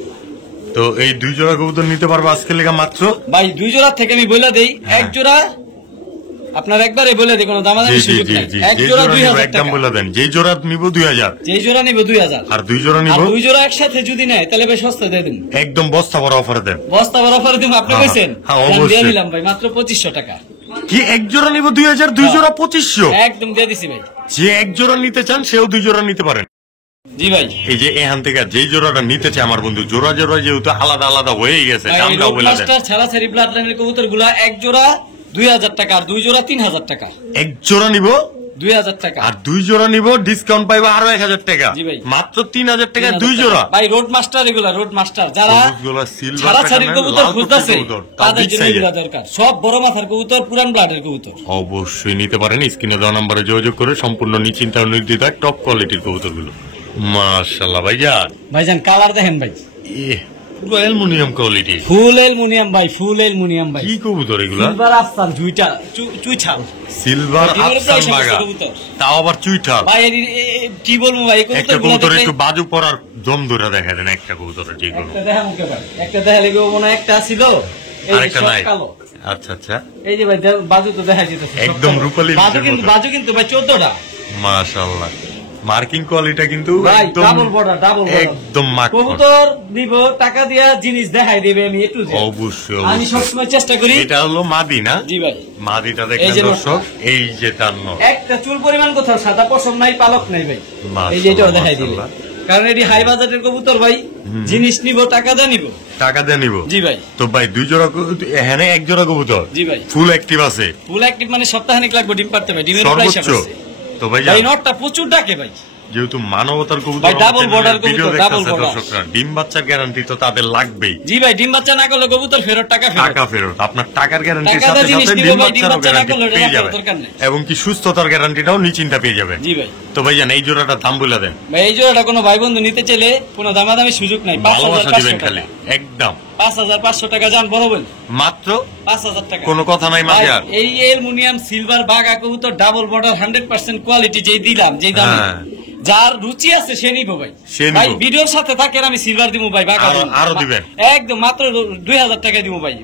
তো এই 2 জোড়া কবুতর নিতে পারবো আজকে লেগা মাত্র ভাই 2 জোড়া থেকে আমি বলে দেই, এক জোড়া আপনার একবারে বলে দিই, কোনো দামাদামি সুযোগ নাই। এক জোড়া 2000 একদম বলে দেন, যেই জোড়া নিব 2000, যেই জোড়া নিব 2000, আর 2 জোড়া নিব, 2 জোড়া একসাথে যদি নেয় তাহলে বেশ সস্তা দিয়ে দিন, একদম বস্তা ভরা অফারে দেন। বস্তা ভরা অফারে দিন, আপনি কইছেন দিয়ে দিলাম ভাই মাত্র 2500 টাকা। কি এক জোড়া নিব 2000, 2 জোড়া 2500, একদম দিয়ে দিছি ভাই। যে এক জোড়া নিতে চান সেও 2 জোড়া নিতে পারেন। জি ভাই, এই যে এখান থেকে যেই জোড়াটা নিতে চায় আমার বন্ধু, জোড়া জোড়া যেহেতু আলাদা আলাদা হয়ে গেছে, দামটা বলে দেন। মাস্টার ছাড়া ছাড়ি ব্লাড লাইনের কবুতর গুলা এক জোড়া 2000 টাকা, আর 2 জোড়া 3000 টাকা। এক জোড়া নিব 2000 টাকা, আর 2 জোড়া নিব ডিসকাউন্ট পাইবো আরো 1000 টাকা, মাত্র 3000 টাকা 2 জোড়া ভাই। রোড মাস্টার এগুলা, রোড মাস্টার যারা সিলভার ছাড়া ছাড়ির কবুতর খুঁজতেছে তাদের জন্য এগুলা দরকার, সব বড় মাথার কবুতর, পুরান ব্লাডের কবুতর অবশ্যই নিতে পারেন। স্ক্রিনে দেওয়া নম্বরে যোগাযোগ করে সম্পূর্ণ নিশ্চিন্ত ও নির্দ্বিধায় টপ কোয়ালিটির কবুতরগুলো। মাশাআল্লাহ ভাইজান কালার দেখেন ভাই, পুরো অ্যালুমিনিয়াম কোয়ালিটি, ফুল অ্যালুমিনিয়াম ভাই, ফুল অ্যালুমিনিয়াম ভাই। কি কবুতর এগুলা? সিলভার আফসান চুইঠাল, সিলভার আফসান বাগা, তাও আবার চুইঠাল ভাই। কি বলবো ভাই, একটা কবুতর একটু বাজু পরার দম ধরে দেখা দেন, একটা কবুতরের যে কোনো একটা দেখা মুখে ভাই, একটা দেখা লেগে মনে একটা ছিল, আরেকটা নাই। আচ্ছা আচ্ছা, এই যে ভাই বাজু তো দেখা যেতেছে একদম রূপালী বাজু কিন্তু ভাই 14টা। মাশাআল্লাহ, মার্কিং কোয়ালিটি কিন্তু একদম ডাবল বর্ডার, ডাবল একদম মাখন। কবুতর দিব টাকা দিয়া জিনিস দেখাই দেবে আমি একটু, অবশ্যই আমি সবসময় চেষ্টা করি। এটা হলো মাদি না? জি ভাই, মাদিটা দেখেন দর্শক, এই যে তার নর, একটা চুল পরিমাণ কোথাও সাদা পশম নাই, পালক নাই ভাই, এই যে এটাও দেখাই দিবে। কারণ এটি হাই বাজেটের কবুতর ভাই, জিনিস নিব টাকা দিয়ে নিব, টাকা দিয়ে নিব। জি ভাই। তো ভাই 2 জোড়া এখানে 1 জোড়া কবুতর? জি ভাই, ফুল অ্যাক্টিভ আছে? ফুল অ্যাক্টিভ মানে সপ্তাহখানেক লাগবে ডিম পারতে ভাই, ডিমের প্রাইস আছে। তো ভাই নটটা প্রচুর ডাকে ভাই, যেহেতু মানবতার কবুতর, ভাই ডাবল বর্ডার কবুতর, ডাবল বর্ডার, দর্শকরা ডিম বাচ্চার গ্যারান্টি তো তাদের লাগবেই। জি ভাই, ডিম বাচ্চা না করলে কবুতর ফেরত, টাকা ফেরত, আপনার টাকার গ্যারান্টির সাথে সাথে ডিম বাচ্চারও গ্যারান্টি পেয়ে যাবেন, এবং কি সুস্থতার গ্যারান্টিটাও নিশ্চিন্তে পেয়ে যাবেন। জি ভাই। তো ভাইজান এই জোড়াটা দাম বলে দেন ভাই। এই জোড়াটা কোনো ভাই বন্ধু নিতে চাইলে কোনো দামাদামি সুযোগ নাই, 5000 দিবেন খালি, একদম 5500 টাকা যান বড় বল, মাত্র 5000 টাকা, কোনো কথা নাই মাঝে। আর এই অ্যালুমিনিয়াম সিলভার বাগা কবুতর ডাবল বর্ডার 100% কোয়ালিটি যেই দিলাম, যেই দামে, যার রুচি আছে সে নিব ভাই। ভাই ভিডিওর সাথে থাকেন, আমি সিলভার দিব ভাই, বাগা আরো দিবেন একদম মাত্র 2000 টাকা দিব ভাই।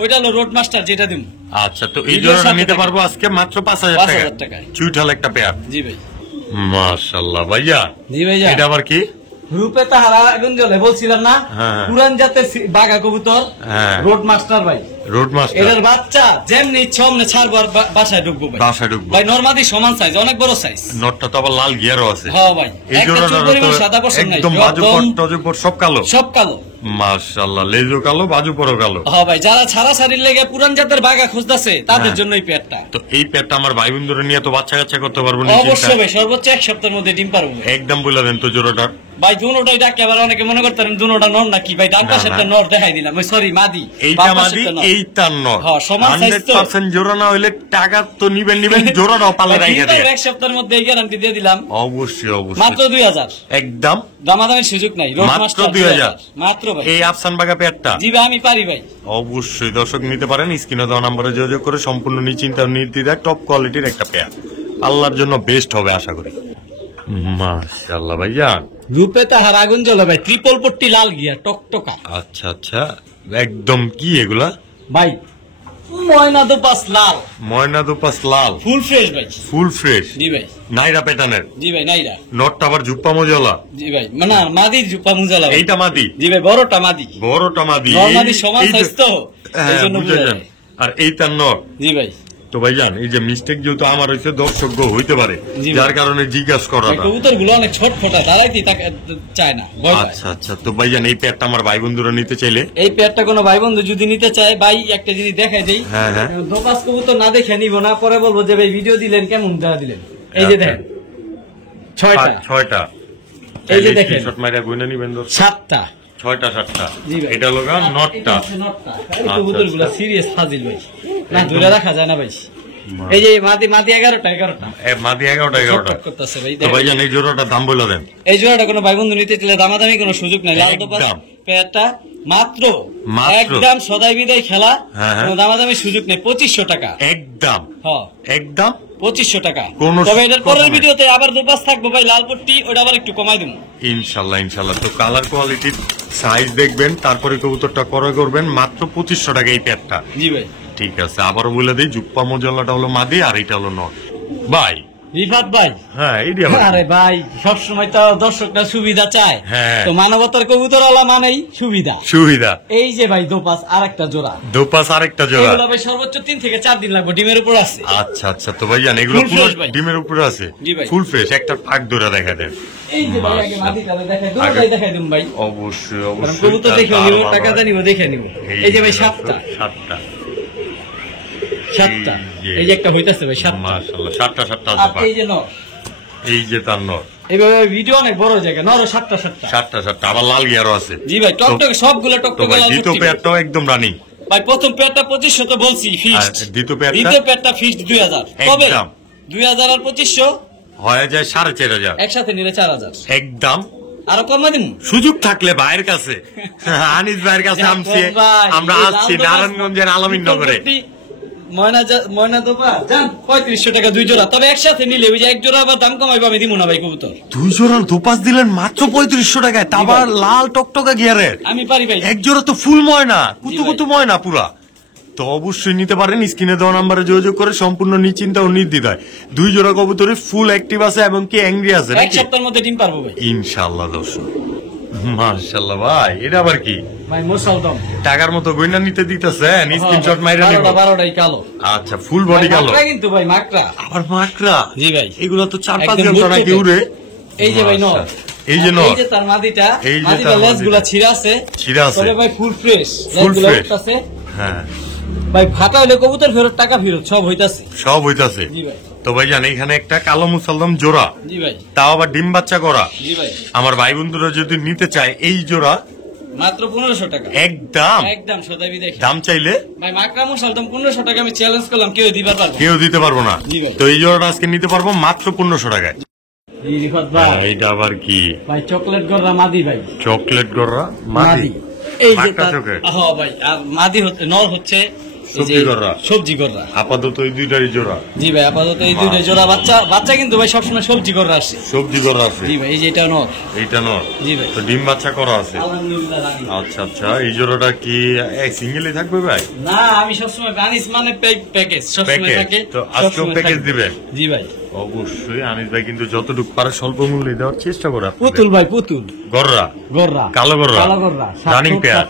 ওইটা হলো রোড মাস্টার যেটা দিব। আচ্ছা, তো এই জোড়াটা নিতে পারবো আজকে মাত্র 5000 টাকা, চুইঠাল একটা পেয়ার। জি ভাই। মাশাআল্লাহ ভাইয়া। জি ভাইয়া। এটা আবার কি? রূপে তাহারা গুঞ্জলে বলছিলাম না, পুরান জাতের বাঘা কবুতর, রোড মাস্টার ভাই, রোড মাস্টার। এটার বাচ্চা যেমনি ইচ্ছা অমনি ছাড়বো, বাসায় ঢুকবো ভাই, বাসায় ঢুকবো ভাই। নরমাদি সমান সাইজ, অনেক বড় সাইজ, নটটা তো আবার লাল গিয়ারও আছে। হ্যাঁ ভাই, এই জোড়াটা সাদা পছন্দ নাই, একদম বাজু পর সব কালো, সব কালো। মাশাআল্লাহ, লেজও কালো, বাজু পরও কালো। হ্যাঁ ভাই, যারা ছাড়া ছাড়ির লেগে পুরান জাতের বাঘা খুঁজতেছে তাদের জন্য এই পেয়ারটা। তো এই পেয়ারটা আমার ভাই বন্ধুরা নিয়ে তো বাচ্চা কাচ্চা করতে পারবো না? অবশ্যই ভাই, সর্বোচ্চ 1 সপ্তাহের মধ্যে ডিম পারবো। একদম বলে দেন তো জোড়াটা ভাই। দুটোটাই ডাকে, আবার অনেকে মনে করতেন দুটোটা নর নাকি ভাই, ডান পাশেরটা নর দেখাই দিলাম, সরি মাদি, এইটা মাদি, এইটা নর। হ্যাঁ, সমান সাইজ তো। 100% জোড়া না হইলে টাকা তো নিবেন, জোড়াটাও পালে রাইখা দেন। 1 সপ্তাহের মধ্যে এই গ্যারান্টি দিয়ে দিলাম। অবশ্যই অবশ্যই, মাত্র 2000, একদম দামাদামির সুযোগ নাই, মাত্র 2000 মাত্র ভাই। এই আফসান বাগা পেয়ারটা? জি ভাই, আমি পারি ভাই। অবশ্যই দর্শক নিতে পারেন, স্ক্রিনে দেওয়া নম্বরে যোগাযোগ করে সম্পূর্ণ নিশ্চিন্তা নির্দ্বিধায় টপ কোয়ালিটির একটা পেয়ার, আল্লাহর জন্য বেস্ট হবে আশা করি। মাশাআল্লাহ ভাইয়া। রূপে তাহার আগুন জ্বলে ভাই, ট্রিপল পট্টি লাল গিয়া টকটকা। আচ্ছা আচ্ছা, একদম কি এগুলা ভাই? ময়না দুপাস লাল, ময়না দুপাস লাল, ফুল ফ্রেশ ভাই, ফুল ফ্রেশ। জি ভাই। নাইরা প্যাটার্নের? জি ভাই, নাইরা। নটটা আবার জুপ্পা মোজালা? জি ভাই, মানে মাদি জুপ্পা মোজালা। এইটা মাদি? জি ভাই, বড়টা মাদি, বড়টা মাদি। মাদি সমান সাইজ তো, এই জন্য বুঝা যান। আর এই তার নর। জি ভাই। তো ভাইজান এই যে মিস্টেক যেহেতু আমার হয়েছে দর্শক হইতে পারে, যার কারণে জিজ্ঞাসা করা। কবুতর গুলো অনেক ছটফটা, দাঁড়াইতে চায় না। আচ্ছা আচ্ছা। তো ভাইজান এই পেয়ারটা আমার ভাই বন্ধুরা নিতে চাইলে, এই পেয়ারটা কোনো ভাই বন্ধু যদি নিতে চায়, ভাই একটা জিনিস দেখাই দেই। হ্যাঁ হ্যাঁ। দোপাস কবুতর না দেখে নিব না, পরে বলবো যে ভাই ভিডিও দিলেন কেমন দেওয়া দিলেন। এই যে দেখেন 6টা, এই যে দেখেন শট মাইরা গুইনা নিবেন 7টা, 6টা 7টা। এটা লগা নটটা। কবুতর গুলা সিরিয়াস ফাজিল ভাই, না ধরে রাখা যায় না ভাই। এই যে মাদি 11টা মাদি 11টা করতেছে ভাই। তো ভাইজান এই জোড়াটা দাম বলে দেন। এই জোড়াটা কোনো ভাই বন্ধু নিতে চাইলে দামাদামি কোনো সুযোগ নাই। লাল দোপাস পেয়ারটা মাত্র একদম সদাই বিদায় খেলা, কোনো দামাদামি সুযোগ নেই। 2500 টাকা একদম। হ্যাঁ একদম 2500 টাকা। তবে এটার পরের ভিডিওতে আবার দোপাস থাকবে ভাই, লাল পট্টি, ওটা আবার একটু কমাই দেবো ইনশাল্লাহ ইনশাল্লাহ। তো কালার কোয়ালিটির সাইজ দেখবেন, তারপরে কবুতরটা ক্রয় করবেন মাত্র 2500 টাকা এই পেয়ারটা। জি ভাই ঠিক আছে। আবারও বলে দিই, জুপ্পা মজল্লাটা হলো মাদি আর এটা হলো নট। ভাই রিফাত ভাই, হ্যাঁ আরে ভাই সবসময় তো দর্শকরা সুবিধা চায়, হ্যাঁ তো মানবতার কবুতরওয়ালা মানেই সুবিধা। এই যে ভাই দোপাস আরেকটা জোড়া, এগুলো ভাই সর্বোচ্চ 3 থেকে 4 দিন লাগবে, ডিমের উপর আছে। আচ্ছা আচ্ছা। তো ভাই জান এগুলো পুরো ডিমের উপরে আছে, ফুল ফ্রেশ। একটা পাক ধরে দেখা দেন। এই যে ভাই আগে মাদিটা দেখাই, দুটোই দেখাই দিম ভাই। অবশ্যই অবশ্যই। কবুতর দেখে নিব, টাকা নিব, দেখে নিব। এই যে ভাই 7টা, এই যে একটা হইতাছে ভাই 7টা, মাশাআল্লাহ 7টা আছে। এই যে নর, এই যে তার নর। এইভাবে ভিডিও অনেক বড় জায়গা, নর 7টা আবার লাল গিয়ারও আছে। জি ভাই, টকটকে সবগুলো টকটকে লাল। দ্বিতীয় পেয়ারটাও একদম রানিং ভাই। প্রথম পেয়ারটা 2500 তো বলছি ফিক্সড, দ্বিতীয় পেয়ারটা ফিক্সড 2000। তবে 2000 আর 2500 হয়ে যায় 4500, একসাথে নিলে 4000 একদম। আরো কমা দিন সুযোগ থাকলে ভাইয়ের কাছে, আনিস ভাইয়ের কাছে আমরা আসছি নারায়ণগঞ্জের আলামিন নগরে। ময়না দোপা জান 3500 টাকা 2 জোড়া। তবে একসাথে নিলে ওই যে এক জোড়া আবার দাম কমাইবো আমি দিব না ভাই কবুতর। 2 জোড়ার দোপাস দিলেন মাত্র 3500 টাকায়, তারপর লাল টকটকা গিয়ারের। আমি পারি ভাই। এক জোড়া তো ফুল ময়না, কুতু ময়না পুরা। তো অবশ্যই নিতে পারেন, স্ক্রিনে দেওয়া নাম্বারে যোগাযোগ করে সম্পূর্ণ নিশ্চিন্তা ও নির্দ্বিধায়। 2 জোড়া কবুতরে ফুল অ্যাক্টিভ আছে এবং কি অ্যাংরি আছে। এক সপ্তাহের মধ্যে ডিম পারবো ভাই ইনশাআল্লাহ। দর্শক মাশাআল্লাহ ভাই, এটা আবার কি ভাই মুসালদম টাকার মতো গয়না নিতে দিতেছেন, স্ক্রিনশট মাইরা নিব। 12টাই কালো। আচ্ছা ফুল বডি কালো কিন্তু ভাই মাকড়া, আবার মাকড়া। জি ভাই, এগুলো তো 4-5 ঘন্টা নাকি উড়ে। এই যে ভাই নর, এই যে নর, এই যে তার মাদিটা, মাদিটা লেজগুলো ছিঁড়া আছে তবে ভাই ফুল ফ্রেশ, লেজগুলো উঠতাছে। হ্যাঁ ভাই, ফাটা হলে কবুতর ফেরত, টাকা ফেরত, সব হইতাছে। জি ভাই। তো ভাই জান এখানে একটা কালো মুসালদম জোড়া, জি ভাই, তাও আবার ডিম বাচ্চা করা। জি ভাই। আমার ভাই বন্ধুরা যদি নিতে চায় এই জোড়া মাত্র 1500 টাকা একদম সদাবি দেখে। দাম চাইলে ভাই মাকড়া মুসালদম 1500 টাকা আমি চ্যালেঞ্জ করলাম, কেউ দিতে পারবো না। তো এই জোড়াটা আজকে নিতে পারবো মাত্র 1500 টাকায়। রিফাত ভাই এইটা আবার কি ভাই? চকলেট গররা মাদি ভাই, চকলেট গররা মাদি। এই যে হ্যাঁ ভাই, আর মাদি হচ্ছে, নর হচ্ছে সবজি গররা। আপাতত এই দুইটারই জোড়া। জি ভাই, আপাতত এই দুইটা জোড়া। বাচ্চা কিন্তু ভাই সবসময় সবজি গররা আসে, সবজি গররা আছে। জি ভাই, এই যে এটা নর, এইটা নর। জি ভাই। তো ডিম বাচ্চা করা আছে। আলহামদুলিল্লাহ। আচ্ছা আচ্ছা। এই জোড়াটা কি সিঙ্গেলই থাকবে ভাই? না, আমি সবসময় গানিস মানে প্যাকেজ সবসময় থাকে। তো আজকেও প্যাকেজ দিবেন? জি ভাই অবশ্যই। আনিস ভাই কিন্তু যতটুকু পারে স্বল্প মূল্যে দেওয়ার চেষ্টা করে। পুতুল ভাই, পুতুল গররা, কালো গররা, রানিং পেয়ার।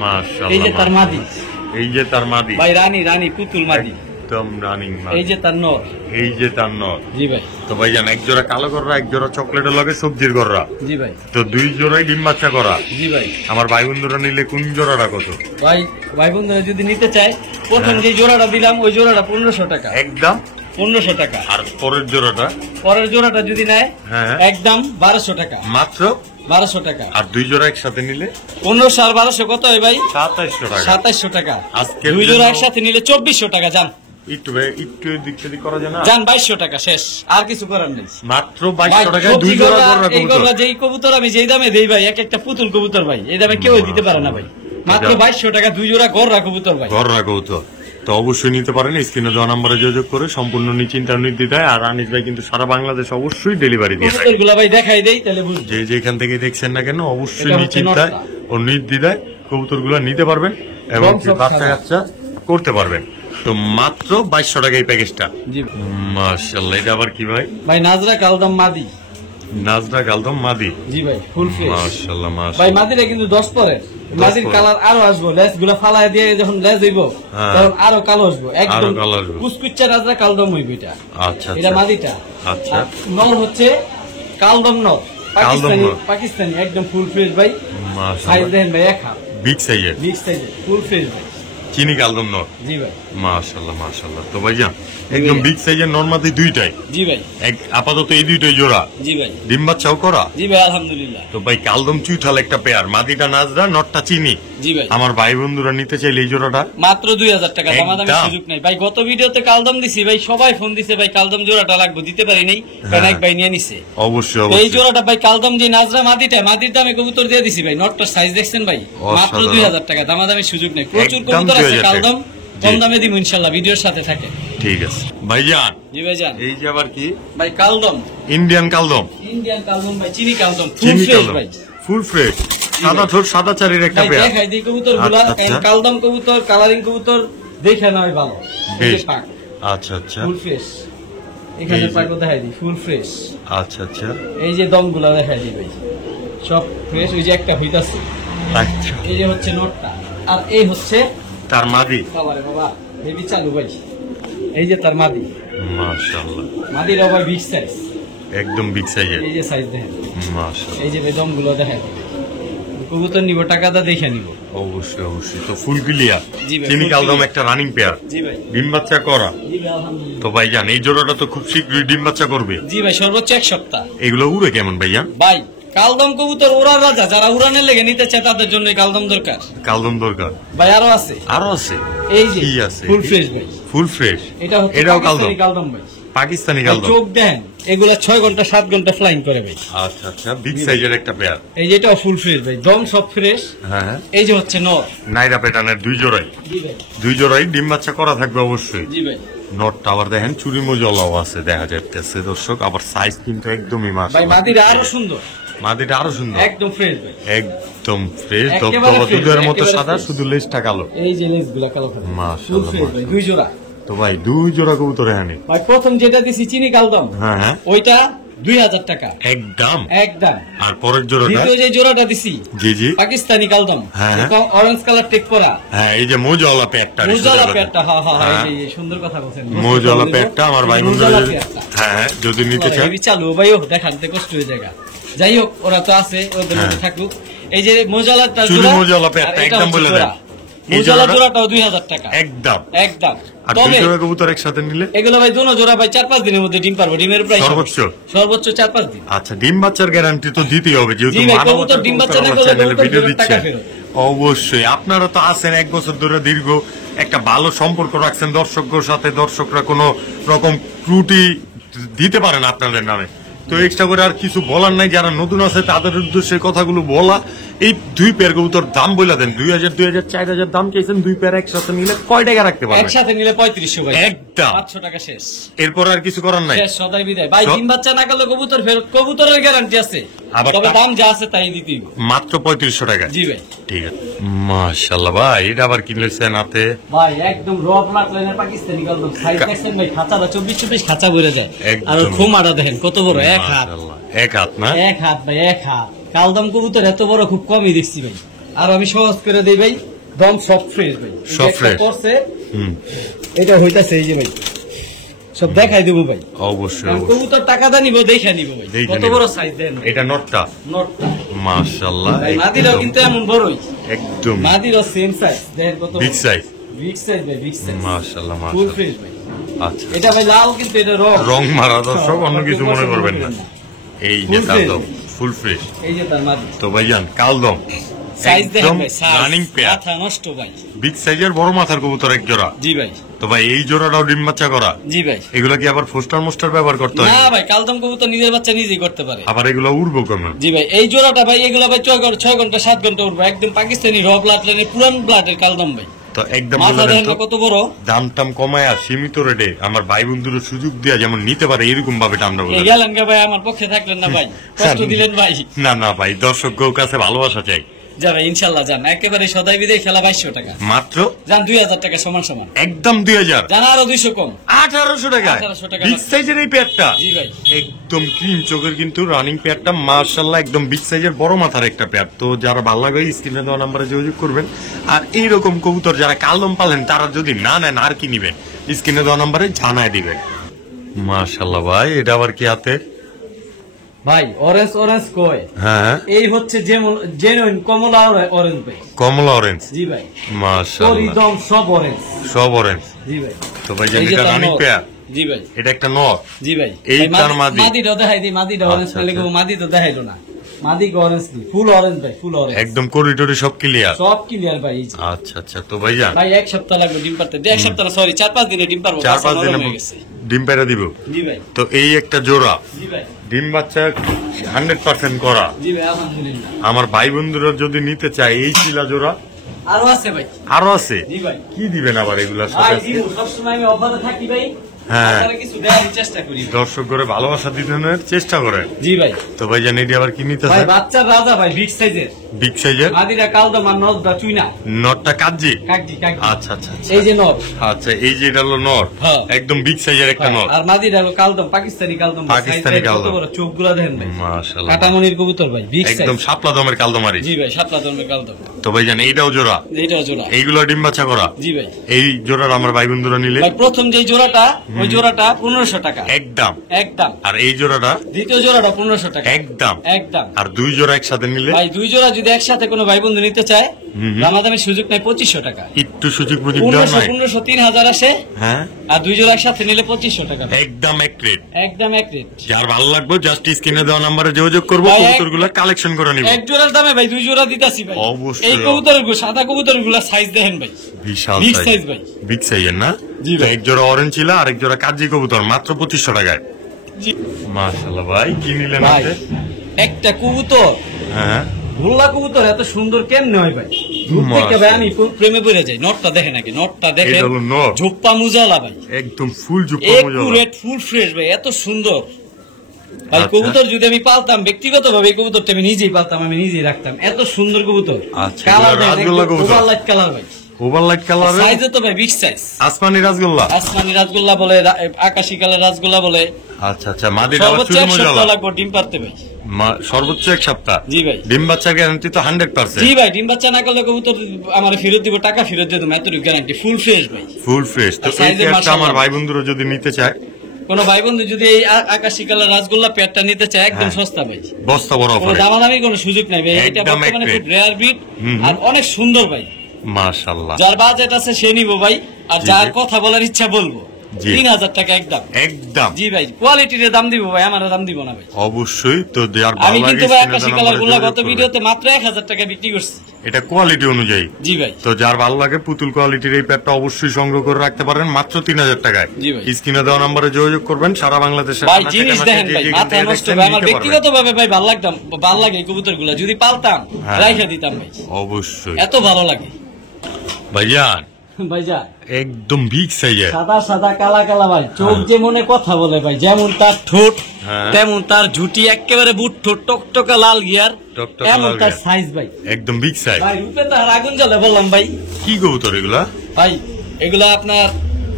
মাশাআল্লাহ। এই যে তার মাদি, এই যে তার মাদি ভাই, রানী পুতুল মাদি, একদম রানিং মাদি। এই যে তার নর, এই যে তার নর। জি ভাই। তো ভাই জান এক জোড়া কালো গররা, এক জোড়া চকলেটের লগে সবজির গররা। জি ভাই। তো 2 জোড়াই ডিম বাচ্চা করা। জি ভাই। আমার ভাই বন্ধুরা নিলে কোন জোড়াটা কত? ভাই বন্ধুরা যদি নিতে চায়, প্রথম যে জোড়াটা দিলাম ওই জোড়াটা 1500 টাকা একদম, 1500 টাকা। আর পরের জোড়াটা যদি নেয় একদম 1200 টাকা, মাত্র 1200 টাকা। আর 2 জোড়া একসাথে নিলে 1500 আর 1200 কত হয় ভাই? 2700 টাকা। আজকে 2 জোড়া একসাথে নিলে 2400 টাকা। জান একটু দিক থেকে করা যায় না? জান 2200 টাকা, শেষ, আর কিছু করার নেই। মাত্র 2200 টাকায় 2 জোড়া গররা কবুতর। যেই কবুতর আমি যেই দামে দেই ভাই, এক একটা পুতুল কবুতর ভাই, এই দামে কেউ দিতে পারে না ভাই। মাত্র 2200 টাকা 2 জোড়া গররা কবুতর ভাই, গররা কবুতর। তো অবশ্যই নিতে পারেন, স্ক্রিনে দেওয়া নম্বরে যোগাযোগ করে সম্পূর্ণ নিশ্চিন্তা নির্দ্বিধায়। আর আনিস ভাই কিন্তু সারা বাংলাদেশ অবশ্যই ডেলিভারি দিয়ে থাকে। কবুতরগুলো ভাই দেখাই দেই তাহলে বুঝবেন। যে যেখান থেকে দেখছেন না কেন অবশ্যই নিশ্চিন্তায় ও নির্দ্বিধায় কবুতরগুলো নিতে পারবেন এবং বাচ্চা কাচ্চা করতে পারবেন। তো মাত্র 2200 টাকা এই প্যাকেজটা। জি মাশাআল্লাহ। এটা আবার কি ভাই? ভাই নাজরা কালদম মাদি, নাজরা কালদম মাদি। জি ভাই, ফুল ফ্রেশ। মাশাআল্লাহ মাশাআল্লাহ ভাই। মাদিরা কিন্তু 10 পরে মাদির কালার আরো আসবো, লেজ গুলা ফালাই দিয়ে যখন লেজ হইব তখন আরো কালো আসবো, একদম কুচকুচ্চা রাজা কালদম হইব এটা। আচ্ছা এটা মাদিটা। আচ্ছা, নর হচ্ছে কালদম নর, পাকিস্তানি একদম ফুল ফ্রেশ ভাই। সাইজ দেখেন ভাই, এক হাত, বিগ সাইজের ফুল ফ্রেশ ভাই, চিনি কালদম নর। জি ভাই, মাশাআল্লাহ মাশাআল্লাহ। তো ভাইজান একদম বিগ সাইজের নরমাদি দুইটাই? জি ভাই, আপাতত এই দুইটাই জোড়া? জি ভাই। ডিম বাচ্চাও করা? জি ভাই, আলহামদুলিল্লাহ। তো ভাই কালদম চুইঠাল একটা পেয়ার, মাদিটা নাজরা, নটটা চিনি। জি ভাই। আমার ভাই বন্ধুরা নিতে চাইলে এই জোড়াটা মাত্র 2000 টাকা, দামাদামি সুযোগ নাই ভাই। গত ভিডিওতে কালদম দিছি ভাই, সবাই ফোন দিছে ভাই কালদম জোড়াটা লাগবে, দিতে পারি নাই, কানাক ভাই নিয়ে নিছে। অবশ্যই এই অবশ্যই। জোড়াটা ভাই কালদম যে নাজরা মাদিটা, মাদির দামে কবুতর দিয়ে দিছি ভাই। নটটার সাইজ দেখছেন ভাই, মাত্র 2000 টাকা, দামাদামি সুযোগ নাই। প্রচুর কবুতর আছে কালদম, কম দামে দিব ইনশাআল্লাহ, ভিডিওর সাথে থাকে। ঠিক আছে ভাইজান। জি ভাইজান। এই যে আবার কি ভাই কালদম, ইন্ডিয়ান কালদম? ইন্ডিয়ান কালদম ভাই, চিনি কালদম, ফুল চিনি ফ্রেশ কালদম, ভাই, ফুল ফ্রেশ, সাদা ঠোঁট সাদা চারির একটা ভাই। পেয়ার। দেখাই দিই কবুতরগুলা, কালদম কবুতর, কালারিং কবুতর দেখে না ভালো। বেশ। পাক আচ্ছা আচ্ছা, ফুল ফ্রেশ, এখানে পাক দেখাই দিই, ফুল ফ্রেশ। আচ্ছা আচ্ছা, এই যে দমগুলা দেখাই দিই ভাই, সব ফ্রেশ। ওই যে একটা হইতাছে, আচ্ছা। এই যে হচ্ছে নটটা, আর এই হচ্ছে তার মাদি। বাবারে বাবা, হেভি চালু ভাই। এই যে তার মাদি, মাশাআল্লাহ, মাদির আবার বিগ সাইজ, একদম বিগ সাইজের। এই যে সাইজ দেখেন, মাশাআল্লাহ। এই যে দমগুলো দেখেন। কবুতর নিব, টাকাটা দেখে নিব। অবশ্যই অবশ্যই। তো ফুল ক্লিয়ার, জি ভাই, চিনি full কালদম clear। একটা রানিং পেয়ার, জি ভাই, ডিম বাচ্চা করা। জি ভাই, আলহামদুলিল্লাহ। তো ভাইজান এই জোড়াটা তো খুব শীঘ্রই ডিম বাচ্চা করবে? জি ভাই, সর্বোচ্চ 1 সপ্তাহ। এগুলো উড়ে কেমন ভাইজান? ভাই কালদম কবুতর ওড়ার রাজা, যারা উড়ানের লেগে নিতে চায় তাদের জন্য কালদম দরকার। কালদম দরকার ভাই আরো আছে, আরো আছে। এই যে কি আছে? ফুল ফ্রেশ ভাই, ফুল ফ্রেশ। এটা হচ্ছে এটাও পাকিস্তানি কালদম? কালদম ভাই, পাকিস্তানি ভাই, কালদম। চোখ দেন, এগুলা 6 ঘন্টা 7 ঘন্টা ফ্লাইং করে ভাই। আচ্ছা আচ্ছা, বিগ সাইজের একটা পেয়ার। এই যেটাও ফুল ফ্রেশ ভাই, দম সব ফ্রেশ। হ্যাঁ, এই যে হচ্ছে নর। নাইরা প্যাটার্নের দুই জোড়াই, জি ভাই, দুই জোড়াই ডিম বাচ্চা করা থাকবে অবশ্যই। জি ভাই। নটটা আবার দেখেন চুরি মজলাও আছে দেখা যাচ্ছে দর্শক, আবার সাইজ কিন্তু একদমই ভাই মাশাআল্লাহ। মাদিরা আরো সুন্দর, মাদিটা আরো সুন্দর, একদম ফ্রেশ ভাই, একদম ফ্রেশ, একেবারে দবদবা fresh, দুধের মতো একেবারে সাদা, fresh। শুধু লেজটা কালো। এই যে লেজগুলা কালো কালো, ফুল মাশাআল্লাহ ফ্রেশ ভাই, 2 জোড়া। তো ভাই দুই জোড়া কবুতর এখানে। ভাই প্রথম যেটা দিছি চিনি কালদম, হ্যাঁ হ্যাঁ, ওইটা 2000 টাকা একদম একদম। আর পরের জোড়াটা? দ্বিতীয় যে জোড়াটা দিছি জি জি, পাকিস্তানি কালদম, হ্যাঁ। অরেঞ্জ কালার টেক করা, হ্যাঁ এই যে মোজওয়ালা প্যাকটা, মুজালা পেটটা, হ্যাঁ হ্যাঁ হ্যাঁ, এই যে সুন্দর কথা বলছেন, মোজওয়ালা প্যাকটা আমার ভাই মুজালা বন্ধুদের, পেটটা। হ্যাঁ যদি নিতে চান। হেভি চালু ভাই, ও দেখাতে কষ্ট হয়ে জায়গা। যাই হোক, ওরা তো আছে, ওদের মধ্যে থাকুক। এই যে মোজালাটা চুরি জোড়া, মোজওয়ালা প্যাকটা আর এটা একদম হচ্ছে বলে জোড়া। দেন। এই মোজালা জোড়াটা? জোড়াটাও 2000 টাকা একদম একদম। আর দুই তবে জোড়া কবুতর একসাথে নিলে এগুলো ভাই দোনো জোড়া ভাই 4-5 দিনের মধ্যে ডিম পারবো, ডিমের প্রাইস সর্বোচ্চ? সর্বোচ্চ 4-5 দিন। আচ্ছা, ডিম বাচ্চার গ্যারান্টি তো দিতেই হবে, যেহেতু জি ভাই, মানবতার কবুতর ডিম বাচ্চা না আমার করলে চ্যানেলে কবুতর ভিডিও ফেরত, টাকা দিচ্ছেন। ফেরত। অবশ্যই আপনারা তো আছেন 1 বছর ধরে দীর্ঘ একটা ভালো সম্পর্ক রাখছেন দর্শকদের সাথে, দর্শকরা কোনো রকম ত্রুটি দিতে পারে না আপনাদের নামে। তো এক্সট্রা করে আর কিছু বলার নাই, যারা নতুন আছে তাদের উদ্দেশ্যে কথাগুলো বলা। এই দুই পেয়ার কবুতর দাম বলে দেন, 2000 2000 4000 দাম চাইছেন, দুই পেয়ার একসাথে নিলে কয় টাকা রাখতে পারবেন? একসাথে নিলে 3500 ভাই, একদম 500 টাকা শেষ। এরপর আর কিছু করার নাই? শেষ, সদাই বিদায় ভাই। ডিম বাচ্চা না করলে কবুতর ফেরত, কবুতরের গ্যারান্টি আছে, আবার তবে দাম যা আছে তাই দিতেই হবে। মাত্র 3500 টাকা? জি ভাই। ঠিক আছে, মাশাআল্লাহ ভাই, এটা আবার কিনলেছেন হাতে? ভাই একদম র ব্লাড লাইনের পাকিস্তানি কালদম, সাইজ দেখছেন ভাই, খাঁচাটা 24-24 খাঁচা ভরে যায়। একদম। আর খোমাটা দেখেন কত বড়, 1 হাত, মাশাআল্লাহ, 1 হাত না? 1 হাত ভাই, 1 হাত। কালদম কবুতর এত বড় খুব কমই দেখছি ভাই। আর আমি সহজ করে দেই ভাই, দম সব ফ্রেশ ভাই, সব এই যে একটা fresh। করছে, হুম, এটা হইতাছে, এই যে ভাই সব দেখাই দেবো ভাই। অবশ্যই কারণ অবশ্যই। কবুতর টাকাটা নিব, দেখে নিব ভাই, দেখে কত নিব। বড় সাইজ দেন ভাই। এটা নটটা? নটটা মাশাআল্লাহ, ভাই, মাদিরাও কিন্তু এমন বড়ই, একদম মাদিরাও সেম সাইজ দেখেন, কত বিগ সাইজ। বিগ সাইজ ভাই, বিগ সাইজ, মাশাআল্লাহ ফুল মাশাআল্লাহ। ফ্রেশ ভাই। আচ্ছা, এটা ভাই লাল, কিন্তু এটা রং মারা দর্শক, অন্য কিছু মনে করবেন না। এই যে Full কালদম ফুল ফ্রেশ। এই যে তার মাদি, তো ভাইজান কালদম সাইজ দেখেন একদম ভাই, সাইজ রানিং পেয়ার, মাথা নষ্ট ভাই। বিগ সাইজের বড় মাথার কবুতর এক জোড়া। জি ভাই, তো ভাই এই জোড়াটাও ডিম বাচ্চা করা? জি ভাই। এগুলো কি আবার ফোস্টার মোস্টার ব্যবহার করতে হয়? না ভাই, কালদম কবুতর নিজের বাচ্চা নিজেই করতে পারে। আবার এগুলো উড়বো কেমন? জি ভাই, এই জোড়াটা ভাই, এগুলো ভাই 6 ঘন্টা 7 ঘন্টা উঠবে, একদম পাকিস্তানি র ব্লাড লাইনের পুরান ব্লাডের কালদম ভাই। তো একদম মাথা বলে দেন দেখেন তো, না কত বড়। দাম টাম কমায় আর সীমিত রেটে আমার ভাই বন্ধুর সুযোগ দেওয়া যেমন নিতে পারে এরকম ভাবে দামটা বলে এই দেন। গেলেন ভাই, আমার পক্ষে থাকলেন না ভাই, কষ্ট দিলেন ভাই। না না ভাই, দর্শকদের কাছে ভালোবাসা চাই, যাবে ইনশাল্লাহ। যান একেবারে সদাই বিদায় খেলা 2200 টাকা মাত্র। যান 2000 টাকা সমান সমান একদম 2000। জান আরো 200 কম 1800 টাকা। 1800 টাকা বিগ সাইজের এই পেয়ারটা। জি ভাই একদম ক্রিম চোখের কিন্তু রানিং পেয়ারটা মাশাআল্লাহ একদম বিগ সাইজের বড় মাথার একটা পেয়ার। তো যারা ভালো লাগে স্ক্রিনে দেওয়া নম্বরে যোগাযোগ করবেন। আর এইরকম কবুতর যারা কালদম পালেন তারা যদি না নেন আর কি নিবেন স্ক্রিনে দেওয়া নম্বরে জানায় দিবেন। মাশাআল্লাহ ভাই এটা আবার কি হাতে ভাই? অরেঞ্জ অরেঞ্জ কয়। হ্যাঁ এই হচ্ছে জেনুইন কমলা অরেঞ্জ ভাই। কমলা অরেঞ্জ। জি ভাই মাশাআল্লাহ একদম সব অরেঞ্জ। সব অরেঞ্জ। জি ভাই তো ভাই এটা রানিং পেয়ার। জি ভাই এটা একটা নর। জি ভাই এইটার মাদি। মাদিটা দেখাই দি, মাদিটা অরেঞ্জ পেলে মাদি তো দেখাইলো না। মাদি অরেঞ্জ দি, ফুল অরেঞ্জ ভাই, ফুল অরেঞ্জ একদম করিডোরে সব ক্লিয়ার। সব ক্লিয়ার ভাই। আচ্ছা আচ্ছা তো ভাইজান ভাই এক সপ্তাহ লাগবে ডিম পারতে। এক সপ্তাহ না সরি 4-5 দিনে ডিম পারবো। 4-5 দিনে ডিম পেড়া দিব। জি ভাই তো এই একটা জোড়া জি ভাই ডিম বাচ্চা 100% করা। জি ভাই আলহামদুলিল্লাহ। আমার ভাই বন্ধুরা যদি নিতে চায় এই চিলা জোড়া আরো আছে ভাই। আরো আছে। জি ভাই কি দিবেন আবার এগুলার ভাই সাথে? দিব সবসময় আমি অফারে থাকি ভাই। হ্যাঁ আপনারা কিছু দেওয়ার চেষ্টা করি। দর্শক করে ভালোবাসা দিতে চেষ্টা করে। জি ভাই তো ভাই জানি আবার কি নিতে ভাই চায়? বাচ্চা রাজা ভাই বিগ সাইজের। বিগ সাইজের মাদিরা কালদম আর নরদা চুইনা। নটটা কাজি। কাকজি কাকজি। আচ্ছা আচ্ছা আচ্ছা। এই যে নর। আচ্ছা এই যে এটা হলো নর। হ্যাঁ। একদম বিগ সাইজের একটা নর। আর মাদিরা হলো কালদম, পাকিস্তানি কালদম। পাকিস্তানি কালদম। কত বড় চোখগুলা দেখেন ভাই। মাশাআল্লাহ কাটামনির কবুতর ভাই বিগ সাইজ। একদম শাপলা দমের কালদমারি। জি ভাই সাতলা দমের কালদম। তো ভাই জানি এইটাও জোড়া। এইটাও জোড়া। এইগুলো ডিম বাচ্চা করা। জি ভাই এই জোড়ার আমার ভাই বন্ধুরা নিলে ভাই প্রথম যে জোড়াটা ওই জোড়াটা 1500 টাকা একদম। একদম। আর এই জোড়াটা দ্বিতীয় জোড়াটা 1500 টাকা একদম। একদম। আর দুই জোড়া একসাথে নিলে ভাই দুই জোড়া যদি একসাথে কোনো ভাই বন্ধু নিতে চায় দামাদামি সুযোগ নাই 2500 টাকা। একটু সুযোগ বুঝি দেওয়া নাই। 1500 3000 আসে। হ্যাঁ আর দুই জোড়া একসাথে নিলে 2500 টাকা। একদম এক রেট। একদম এক রেট। যার ভালো লাগবে জাস্ট স্ক্রিনে দেওয়া নম্বরে যোগাযোগ করবো ভাই, কবুতরগুলো কালেকশন করে নিব। এক জোড়ার দামে ভাই দুই জোড়া দিতাছি ভাই। অবশ্যই। এই কবুতরগুলো সাদা কবুতরগুলো সাইজ দেখেন ভাই বিশাল বিগ সাইজ সাইজ ভাই। বিগ সাইজের না? জি তো ভাই। এক জোড়া অরেঞ্জ ছিল আর এক জোড়া কাজি কবুতর মাত্র 2500 টাকায়। জি মাশাআল্লাহ ভাই কি নিলেন ভাই আপনি? একটা কবুতর হ্যাঁ ভোলা কবুতর এত সুন্দর কেমনে হয় ভাই? দূর থেকে ভাই আমি প্রেমে পড়ে যাই। নটটা দেখেন নাকি, নটটা দেখেন এটা হলো নর। ঝোপ্পা মুজালা ভাই, একদম ফুল জুপ্পা মজা। একুরেট ফুল ফ্রেশ ভাই, এত সুন্দর ভাই। আচ্ছা। কবুতর যদি আমি পালতাম ব্যক্তিগত ভাবে এই কবুতরটা আমি নিজেই পালতাম, আমি নিজেই রাখতাম। এত সুন্দর কবুতর। আচ্ছা, কালার এগুলো রাজগোল্লা কবুতর। ওভারলাইট কালার ভাই, ওভারলাইট কালারে সাইজ তো ভাই বিগ সাইজ। আসমানি রাজগোল্লা। আসমানি রাজগোল্লা বলে, আকাশি কালার রাজগোল্লা বলে। আচ্ছা আচ্ছা মাদিটা আবার সর্বোচ্চ চুরি এক মজা। সপ্তাহ লাগবে ডিম পারতে ভাই। সর্বোচ্চ এক সপ্তাহ। জি ভাই। ডিম বাচ্চার গ্যারান্টি তো 100%। জি ভাই, ডিম বাচ্চা না করলে কবুতর আমার ফেরত দিব, টাকা ফেরত দিয়ে দেবো, এতটুকু গ্যারান্টি। ফুল ফ্রেশ ভাই, ফুল ফ্রেশ। তো আর এই সাইজে পেয়ারটা আমার মাশাআল্লাহ। ভাই বন্ধুরা যদি নিতে চায়, কোন ভাই বন্ধু যদি এই আকাশি কালার রাজগোল্লা পেয়ারটা নিতে চায়, একদম হ্যাঁ। সস্তা ভাই, বস্তা বড় কোনো অফারে। দামাদামি কোনো সুযোগ নাই ভাই। এটা একদম বর্তমানে এক খুব rate। রেয়ার ব্রিড হুম। আর অনেক সুন্দর ভাই। মাশাআল্লাহ। যার বাজেট আছে সে নিবো ভাই, আর জি, যার জি। কথা বলার ইচ্ছা বলবো। জি। 3000 টাকা একদম। একদম। জি ভাই, কোয়ালিটির দাম দিব ভাই, আমার দাম দিব না ভাই। অবশ্যই। তো যার আমি ভালো কিন্তু লাগে ভাই স্ক্রিনে আকাশি দেওয়া কালার নম্বরে গুলা যোগাযোগ গত করবেন। ভিডিওতে মাত্র 1000 টাকা বিক্রি করছি। এটা কোয়ালিটি অনুযায়ী। জি ভাই। তো যার ভালো লাগে পুতুল কোয়ালিটির এই প্যাডটা অবশ্যই সংগ্রহ করে রাখতে পারেন মাত্র 3000 টাকায়। জি ভাই। স্ক্রিনে দেওয়া নম্বরে যোগাযোগ করবেন। সারা বাংলাদেশে ভাই জিনিস দেখেন ভাই, মাথা নষ্ট ভাই। আমার ব্যক্তিগত ভাবে ভাই ভালো লাগতাম, ভালো লাগে এই কবুতর গুলা। যদি পালতাম হ্যাঁ। রাইখা দিতাম ভাই, অবশ্যই। এত ভালো লাগে ভাইজান ভাইজা। একদম বিগ সাইজের। সাদা সাদা কালা কালা ভাই, চোখ যে মনে কথা বলে ভাই। যেমন তার ঠোঁট হ্যাঁ। তেমন তার ঝুটি, একেবারে বুট ঠোঁট, টকটকা লাল গিয়ার, টকটকা এমন লাল তার গিয়ার। সাইজ ভাই। একদম বিগ সাইজ। ভাই রূপে তার আগুন জ্বলে বললাম ভাই। কি কবুতর এগুলা? ভাই এগুলা আপনার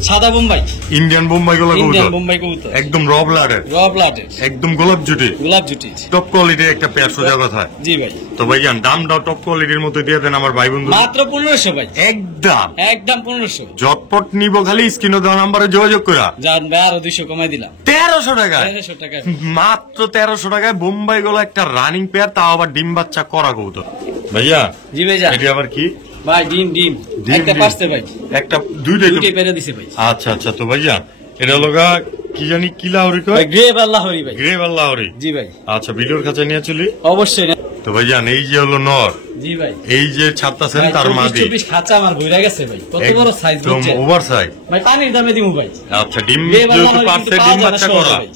সাদা বোম্বাই, ইন্ডিয়ান বোম্বাই গুলা ইন্ডিয়ান কবুতর। বোম্বাই কবুতর, একদম র ব্লাডের, র ব্লাডের, একদম গোলাপ জুটি, গোলাপ জুটি। টপ কোয়ালিটির একটা পেয়ার, সোজা কথা। জি ভাই, তো ভাইজান দামটাও টপ কোয়ালিটির মতো দিয়ে দেন আমার ভাই বন্ধু। মাত্র 1500 ভাই, একদম একদম 1500। ঝটপট নিব, খালি স্ক্রিনে দেওয়া নাম্বারে যোগাযোগ করা। যান ভাই, আরো 200 কমাই দিলাম। 1300 টাকা। 1300 টাকা মাত্র 1300 টাকায় বোম্বাই গুলো একটা রানিং পেয়ার, তাও আবার ডিম বাচ্চা করা কবুতর। ভাইয়া জি ভাই যা। এটি আবার কি? ভাই ডিম ডিম ডিম, একটা ডিম। পারছে ভাই, একটা দুইটাই তো। দুইটাই পেরে দিছে ভাই। আচ্ছা আচ্ছা। তো ভাইয়া এটা লগা কি জানি কি লাহরি ভাই কয়? গ্রে আল্লাহ হরি ভাই। গ্রে বা লাহরি। জি ভাই, আচ্ছা ভিডিওর কাছে নিয়ে চলি। অবশ্যই না। তো ভাইজান এই যে হলো নর, জি ভাই। এই যে ছাত্তাছেন ভাই, তার 24 মাদি 24 খাঁচা আমার ভইরা গেছে ভাই। কত বড় সাইজ একদম হচ্ছে ওভার সাইজ। ভাই, পানির দামে দিমু ভাই। আচ্ছা ডিম গ্রে আল্লাহ যেহেতু হরি পারছে কিন্তু ডিম পাওয়া বাচ্চা যায় না করা, সহজে ভাই।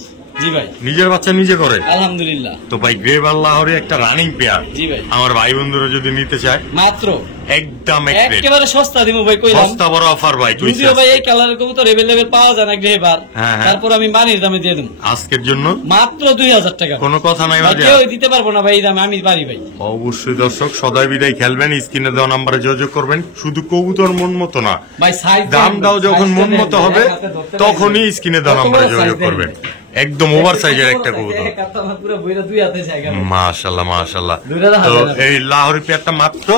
জি ভাই, নিজের বাচ্চা নিজে করে। আলহামদুলিল্লাহ। তো ভাই গ্রে বা লাহরি একটা রানিং পেয়ার, জি ভাই, আমার ভাই বন্ধুরা যদি নিতে চায় মাত্র একদম একেবারে সস্তা দিব ভাই, কইলাম সস্তা বড় অফার ভাই। যদিও ভাই এই কালারের কবুতর अवेलेबल পাওয়া যায় না গ্রেভার, তারপর আমি মানির দামে দিয়ে দেব আজকের জন্য মাত্র 2000 টাকা। কোনো কথা নাই ভাই, কেউ দিতে পারবো না ভাই এই দামে, আমি পারি ভাই। অবশ্যই দর্শক সদাই বিদায় খেলবেন, স্ক্রিনে দেওয়া নম্বরে যোগাযোগ করবেন। শুধু কবুতর মন মতো না ভাই, সাইজ দামটাও যখন মন মতো হবে তখনই স্ক্রিনে দেওয়া নম্বরে যোগাযোগ করবেন। একদম ওভার সাইজের একটা কবুতর, মাশাআল্লাহ মাশাআল্লাহ। তো এই লাহোরি পেয়ারটা মাত্র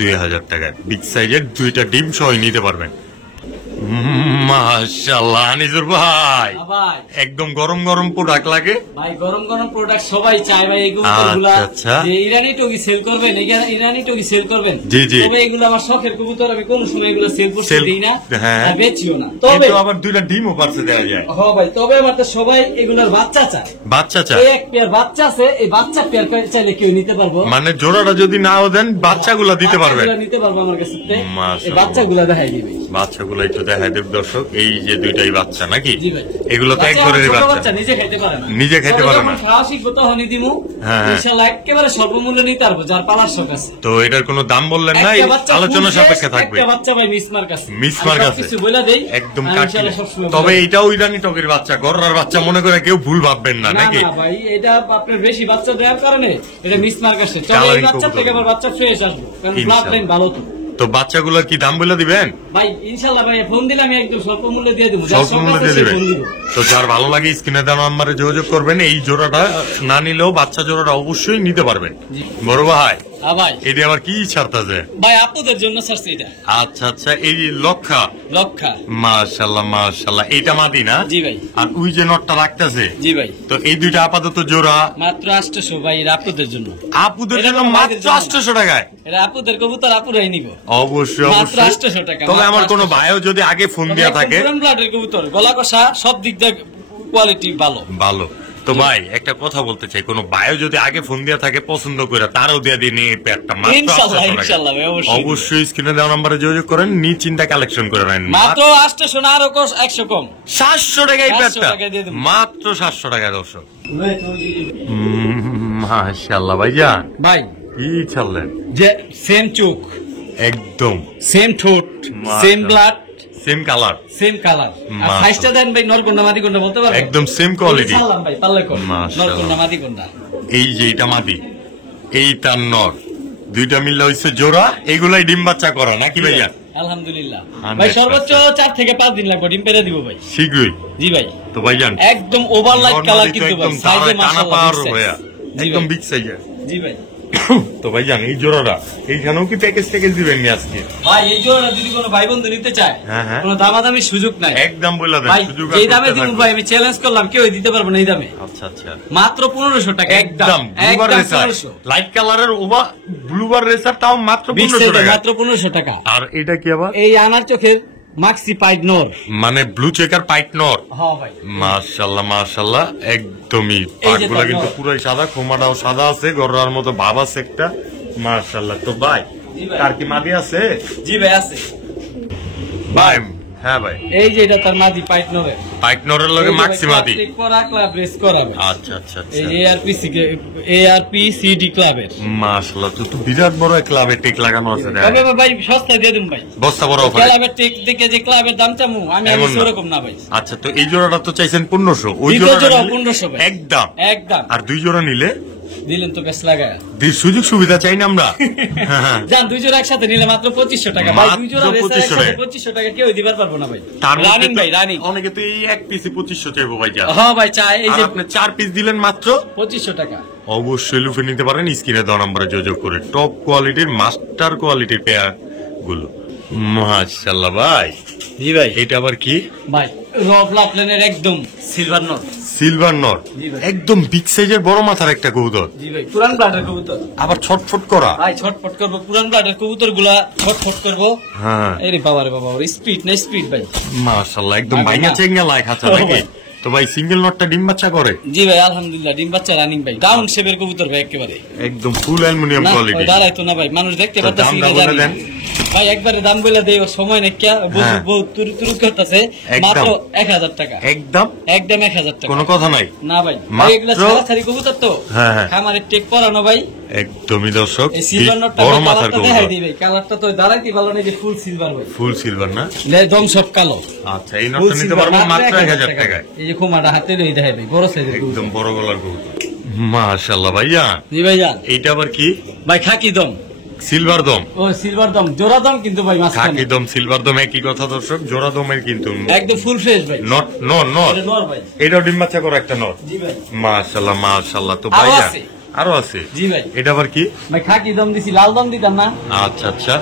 2000 টাকায় বিগ সাইজের, 2টা ডিম সহ নিতে পারবেন। মাশাআল্লাহ আনিসুর ভাই, একদম গরম গরম প্রোডাক্ট লাগে ভাই, গরম গরম প্রোডাক্ট সবাই চায় ভাই। এই কবুতরগুলো যে ইরানি টগি সেল করবেন, ইরানি টগি সেল করবেন, তবে এগুলো আমার শখের কবুতর, আমি কোন সময় এগুলো সেল করতে দেই না, আর বেচিও না। তবে আবার 2টা ডিমও পারছে দেওয়া যায়। হ্যাঁ ভাই, তবে আমার তো সবাই এগুলোর বাচ্চা চায়, বাচ্চা চায়। এই এক পেয়ার বাচ্চা আছে, এই বাচ্চা পেয়ার চাইলে কেউ নিতে পারবো, মানে জোড়াটা যদি নাও দেন বাচ্চাগুলো দিতে পারবেন, নিতে পারবো আমার কাছে। এই বাচ্চাগুলো দেখাই দিবে, বাচ্চাগুলো একটু দেখাই দেব দর্শক। এই যে 2টাই বাচ্চা নাকি, এগুলো তো এক ঘরের বাচ্চা, নিজে খাইতে পারে না, নিজে খাইতে পারে না। খাওয়া শিখবো তখনই দিমু ইনশাআল্লাহ, একেবারে সর্বমূল্যে নিতে পারবো যার পালার শখ আছে। তো এটার কোনো দাম বললেন না, আলোচনা সাপেক্ষে থাকবে। একটা বাচ্চা ভাই মিসমার্ক আছে, মিসমার্ক আছে কিছু বলে দেই একদম কাটি। তবে এটাও ইরানি টগের বাচ্চা, গররার বাচ্চা মনে করে কেউ ভুল ভাববেন না নাকি? না ভাই, এটা আপনার বেশি বাচ্চা দেওয়ার কারণে এটা মিসমার্ক আসে। তবে এই বাচ্চা থেকে আবার বাচ্চা ফ্রেশ আসবে, কারণ ব্লাড লাইন ভালো। তো বাচ্চাগুলোর কি দাম বলে দিবেন ভাই? ইনশাআল্লাহ ভাই, ফোন দিলে আমি একদম স্বল্প মূল্যে দিয়ে দেব, স্বল্প মূল্যে দিয়ে দিবেন। তো যার ভালো লাগে স্ক্রিনে দেওয়া নম্বরে যোগাযোগ করবেন। এই জোড়াটা না নিলেও বাচ্চা জোড়াটা অবশ্যই নিতে পারবেন। বড় ভাই, ভাই এটা আবার কি ছাড়তেছে ভাই? আপনাদের জন্য ছাড়ছি এটা। আচ্ছা আচ্ছা, এই লক্ষা লক্ষা, মাশাআল্লাহ মাশাআল্লাহ। এটা মাদি না? জি ভাই। আর ওই যে নটটা রাখতেছে? জি ভাই। তো এই 2টা আপাতত জোড়া মাত্র 800 ভাই, আপনাদের জন্য। আপুদের জন্য মাত্র 800 টাকায়? এটা আপুদের কবুতর, আপুরাই নিব অবশ্যই মাত্র 800 টাকা। তবে আমার কোনো ভাইও যদি আগে ফোন দেয়া থাকে, পুরান ব্লাডের কবুতর, গলা কষা, সব দিক দিয়ে কোয়ালিটি ভালো ভালো। তো ভাই একটা কথা বলতে চাই, কোন বায়ো যদি আগে ফোন দেওয়া থাকে পছন্দ করে, তারও দিয়ে দিন এই প্যাডটা অবশ্যই স্ক্রিনে দেওয়া নম্বরে যোগাযোগ করেন, নিশ্চিন্তা কালেকশন করে নেন। মাত্র 800 না, আরো 100 কম, 700 টাকা এই প্যাডটা, মাত্র 700 টাকা দর্শক। মাশাআল্লাহ ভাইজান, ভাই কি ছাড়লেন? যে সেম চোখ, একদম সেম ঠোঁট, same blood, same colour, same colour. আর সাইজটা দেন ভাই, নরকন্ডা মাদি কোনটা বলতে পারবেন? একদম সেম কোয়ালিটি। সালাম ভাই, পাল্লে কোন নরকন্ডা মাদি কোনটা? এই যে এটা মাদি, এই তার নর, 2টা মিললে হইছে জোড়া। এগুলাই ডিম বাচ্চা করা নাকি ভাইয়া? আলহামদুলিল্লাহ ভাই, সর্বোচ্চ 4 থেকে 5 দিন লাগবে ডিম পেরে দিব ভাই, শীঘ্রই। জি ভাই। তো ভাইজান একদম ওভারলাইট কালার কিন্তু ভাই, সাইজে মাশাআল্লাহ একদম বিগ সাইজের। জি ভাই। তো ভাইজান এই জোড়াটা এইখানেও কি প্যাকেজ দিবেন নি আজকে? ভাই এই জোড়াটা যদি কোনো ভাই বন্ধু নিতে চায়, কোনো দামাদামি সুযোগ নাই, একদম বলে দেন। সুযোগ এই দামে দিব ভাই, আমি চ্যালেঞ্জ করলাম, কেউ দিতে পারবে না এই দামে। আচ্ছা আচ্ছা, মাত্র 1500 টাকা একদম। লাইট কালারের ওভার ব্লুবার রেসার, তাও মাত্র 1500 টাকা, মাত্র 1500 টাকা। আর এটা কি আবার? এই আনার চোখের মাক্সি পাইট নর, মানে ব্লু চেকার পাইট নর। হ্যাঁ ভাই, মাশাআল্লাহ মাশাআল্লাহ, একদমই পাটগুলো কিন্তু পুরোই সাদা, খোমাটাও সাদা আছে, গররার মতো ভাব আছে একটা। মাশাআল্লাহ। তো ভাই তার কি মাদি আছে? জি ভাই আছে ভাই। হ্যাঁ ভাই, এই যে এটা তার মাদি পাইট নরের, পাইট নরের লগে মাক্সি মাদি করা ক্লাব রেস করাবে। আচ্ছা আচ্ছা, এই ARPCD ক্লাবের। মাশাআল্লাহ, তো বিরাট বড় ক্লাবে টেক লাগানো আছে। তবে ভাই সস্তা দিয়ে দিন ভাই, বস্তা বড় অফার। ক্লাবের টেক দেখে যে ক্লাবের দাম চামু আমি এরকম না ভাই। আচ্ছা, তো এই জোড়াটা তো চাইছেন 1500, ওই জোড়া 1500 ভাই একদম একদম। আর 2 জোড়া নিলে দিলেন তো বেশ লাগায়, সুযোগ সুবিধা চাই না আমরা। জান 2 জোড়া একসাথে নিলে মাত্র 2500 টাকা ভাই, 2 জোড়া 2500 টাকা কেউ দিবার পারবো না ভাই। রানিং ভাই, রানিং। অনেকে তো এই এক পিসে 2500 চাইবো ভাই। হ্যাঁ ভাই চাই, এই যে আপনি 4 পিস দিলেন মাত্র 2500 টাকা। অবশ্যই লুফে নিতে পারেন স্ক্রিনে দেওয়া নম্বরে যোগাযোগ করে। টপ কোয়ালিটির, মাস্টার কোয়ালিটির পেয়ার গুলো। মাশাআল্লাহ ভাই। জি ভাই। এটা আবার কি ভাই? রব লাফলেনের একদম সিলভার নট, সিলভার নট, একদম বিগ সাইজের বড় মাথার একটা কবুতর। জি ভাই, পুরান ব্লাডের কবুতর, আবার ছটফট করা। ভাই ছটফট করবো, পুরান ব্লাডের কবুতর গুলা ছটফট করবো। হ্যাঁ, আরে বাবা রে বাবা, ওর স্পিড না স্পিড ভাই, মাশাআল্লাহ, একদম ভাইঙা চেঙ্গা লাইক আছে নাকি? তো ভাই সিঙ্গেল নটটা ডিম বাচ্চা করে? জি ভাই আলহামদুলিল্লাহ, ডিম বাচ্চা রানিং ভাই, ডাউন শেপের কবুতর ভাই, একেবারে একদম ফুল অ্যালুমিনিয়াম কোয়ালিটি। দাঁড়ায় তো না ভাই, মানুষ দেখতে পারতেছে না। ভাই একবারে দাম বলে দেই, ওর সময় নেই কিয়া, হ্যাঁ। বহুত তুরু করতেছে, একদম। মাত্র 1000 টাকা, একদম একদম 1000 টাকা। কোনো কথা নাই। না ভাই, মাত্র- এগুলা ছাড়াছাড়ি কবুতর তো, হ্যাঁ, হ্যাঁ। খামারের টেক করানো ভাই। একদমই দর্শক, এই সিলভার নোটটা বড় ভাই মাথার কালারটা কবুতর, দেখাই দিবে, কালারটা তো দাঁড়াইতে ভালো নেই, যে ফুল সিলভার ভাই, ফুল সিলভার না? একদম সব কালো। আচ্ছা, এই ফুল নটটা নিতে সিলভার পারবো মাত্র 1000 1000 টাকায়। এই যে খুমাটা হাতে লই দেখাই ভাই, বড় সাইজের একদম কবুতর। বড় গলার কবুতর, মাশাআল্লাহ ভাইয়া। জি ভাই জান, এইটা আবার কি? ভাই খাকি দম, সিলভার দম। ও সিলভার দম, জোড়া দম কিন্তু ভাই মাঝখানে খাকি দম সিলভার দম একই কথা দর্শক, জোড়া দমের কিন্তু একদম ফুল ফ্রেশ ভাই। নট নট নট, এটা নর ভাই। এটাও ডিম বাচ্চা করা একটা নট। জি ভাই, মাশাআল্লাহ মাশাআল্লাহ। তো আরো ভাইয়া আছে। আরো আছে? জি ভাই। এটা আবার কি? ভাই খাকি দম দিছি, লাল দম দিতাম না। আচ্ছা আচ্ছা,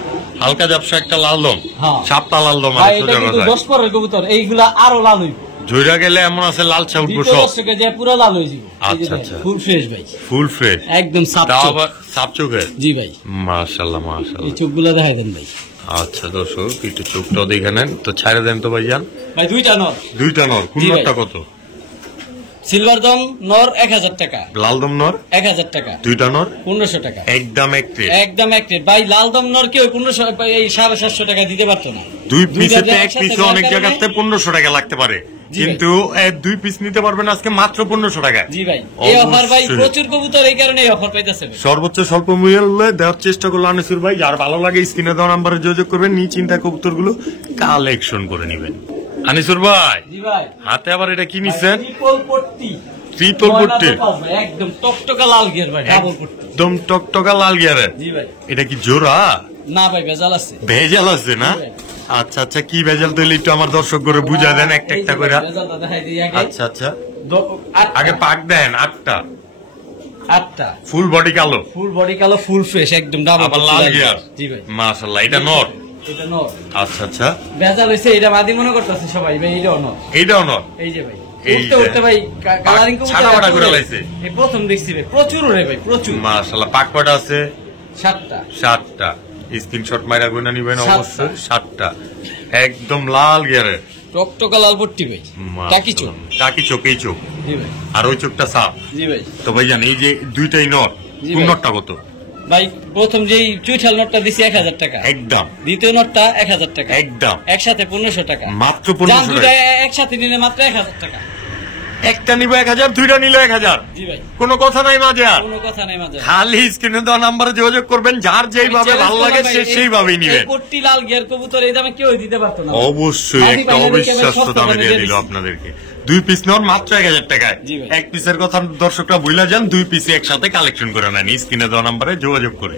হালকা ঝাপসা একটা লাল দম, হ্যাঁ। সাপটা লাল দম ভাই আর এটা সোজা কিন্তু কথা 10 পরের কবুতর, এইগুলা আরো লাল হইব, ঝইরা গেলে এমন আছে লালচা উঠবো দ্বিতীয় সব। দর্শকে যে পুরো লাল হয়ে যাবে। আচ্ছা, আচ্ছা। ফুল ফ্রেশ ভাই, ফুল ফ্রেশ, একদম সাপ তাও চোখ। আবার সাপ চোখের। জি ভাই, মাশাআল্লাহ এই মাশাআল্লাহ। চোখগুলা দেখাই দেন ভাই। আচ্ছা দর্শক, একটু চোখটাও দেখে নেন তো, ছাইড়া দেন তো ভাইজান। ভাই দুইটা নর, দুইটা নর, কোন জি ভাই। নরটা কত? সিলভার দম নর 1000 টাকা, লাল দম নর 1000 টাকা, দুইটা নর 1500 টাকা, একদম একটে। একদম এক রেট ভাই। লাল দম নর কি ওই 1500, এই 750 টাকা দিতে পারতো না। দুই দুই পিসেতে জায়গায় এক একসাথে পিসে নেওয়ার অনেক কারণে- জায়গাতে 1500 টাকা লাগতে পারে, জি কিন্তু দুই পিস নিতে পারবেন আজকে মাত্র 1500 টাকা। জি ভাই, এই অফার ভাই অবশ্যই। প্রচুর কবুতর, এই কারণে এই অফার পাইতেছে ভাই। সর্বোচ্চ স্বল্প মূল্যে দেওয়ার চেষ্টা করলো আনিসুর ভাই। যার ভালো লাগে স্ক্রিনে দেওয়া নাম্বারে যোগাযোগ করবেন, নিজ চিন্তা কবুতর গুলো কালেকশন করে নেবেন। আনিসুর ভাই জি ভাই, হাতে আবার এটা কি নিচ্ছেন? ট্রিপল পট্টি, ত্রিপল পট্টি, ময়না তো ভাই, একদম টকটকা লাল গিয়ার ভাই, ডাবল পট্টি। একদম টকটকা লাল গিয়ারের। জি ভাই, এটা কি জোড়া? না ভাই ভেজাল আছে। ভেজাল আছে না? জি ভাই। আচ্ছা আচ্ছা, কি ভেজাল তাহলে একটু আমার দর্শক করে বুঝা দেন একটা এই একটা যে করে। ভেজালটা দেখাই দিই আগে। আচ্ছা আচ্ছা, আটটা। আগে পাক দেন 8টা, 8টা ফুল বডি কালো, ফুল বডি কালো, ফুল ফ্রেশ, একদম ডাবল আবার লাল গিয়ার। জি ভাই, মাশাআল্লাহ, এটা নর। এটা নর। আচ্ছা আচ্ছা, ভেজাল হইছে, এটা মাদি মনে করতেছে সবাই ভাই, এটাও নর। এইটাও নর। এই যে ভাই, এই উঠতে যে। উঠতে ভাই কালারিং ছাড়াবাড়া করে লাইছে। এই প্রথম দেখছি ভাই, প্রচুর ওরে ভাই, প্রচুর। মাশাআল্লাহ, পাক কয়টা আছে? 7টা। 7টা। স্ক্রিনশট মাইরা গুনা নিবেন 7টা। অবশ্যই। 7টা একদম লাল গিয়ারের। টকটকা লাল পট্টি ভাই, টাকি চোখ। টাকি চোখ, এই চোখ, জি ভাই, আর ওই চোখটা সাপ। জি ভাই। তো ভাইজান এই যে দুইটাই নর, জি কোন ভাই। নরটা কত? ভাই প্রথম যেই চুইঠাল নোটটা দিছি 1000 টাকা, একদম দ্বিতীয় নোটটা 1000 টাকা, একদম একসাথে 1500 টাকা, মাত্র জান 1500 দুইটা টাকা। একসাথে নিলে মাত্র 1000 টাকা। একটা নিব 1000, দুইটা নিলে 1000, জি ভাই, কোনো কথা নাই মাঝে আর। কোনো কথা নেই মাঝে। খালি স্ক্রিনে দেওয়া নাম্বারে যোগাযোগ করবেন, যার যেইভাবে ভালো লাগে সে সেইভাবেই নিবেন। পট্টি লাল গিয়ার কবুতর এই দামে কেউ দিতে পারতো না। অবশ্যই মাদি একটা পাইলে অবিশ্বাস্য সস্তা দামে দামে দিয়ে দিয়ে দিল দিছি। আপনাদেরকে। 2 পিস নর মাত্র 1000 টাকায়। জি ভাই। এক পিসের কথা দর্শকরা ভুলে যান, 2 পিসে একসাথে কালেকশন করে নেন স্ক্রিনে দেওয়া নাম্বারে যোগাযোগ করে।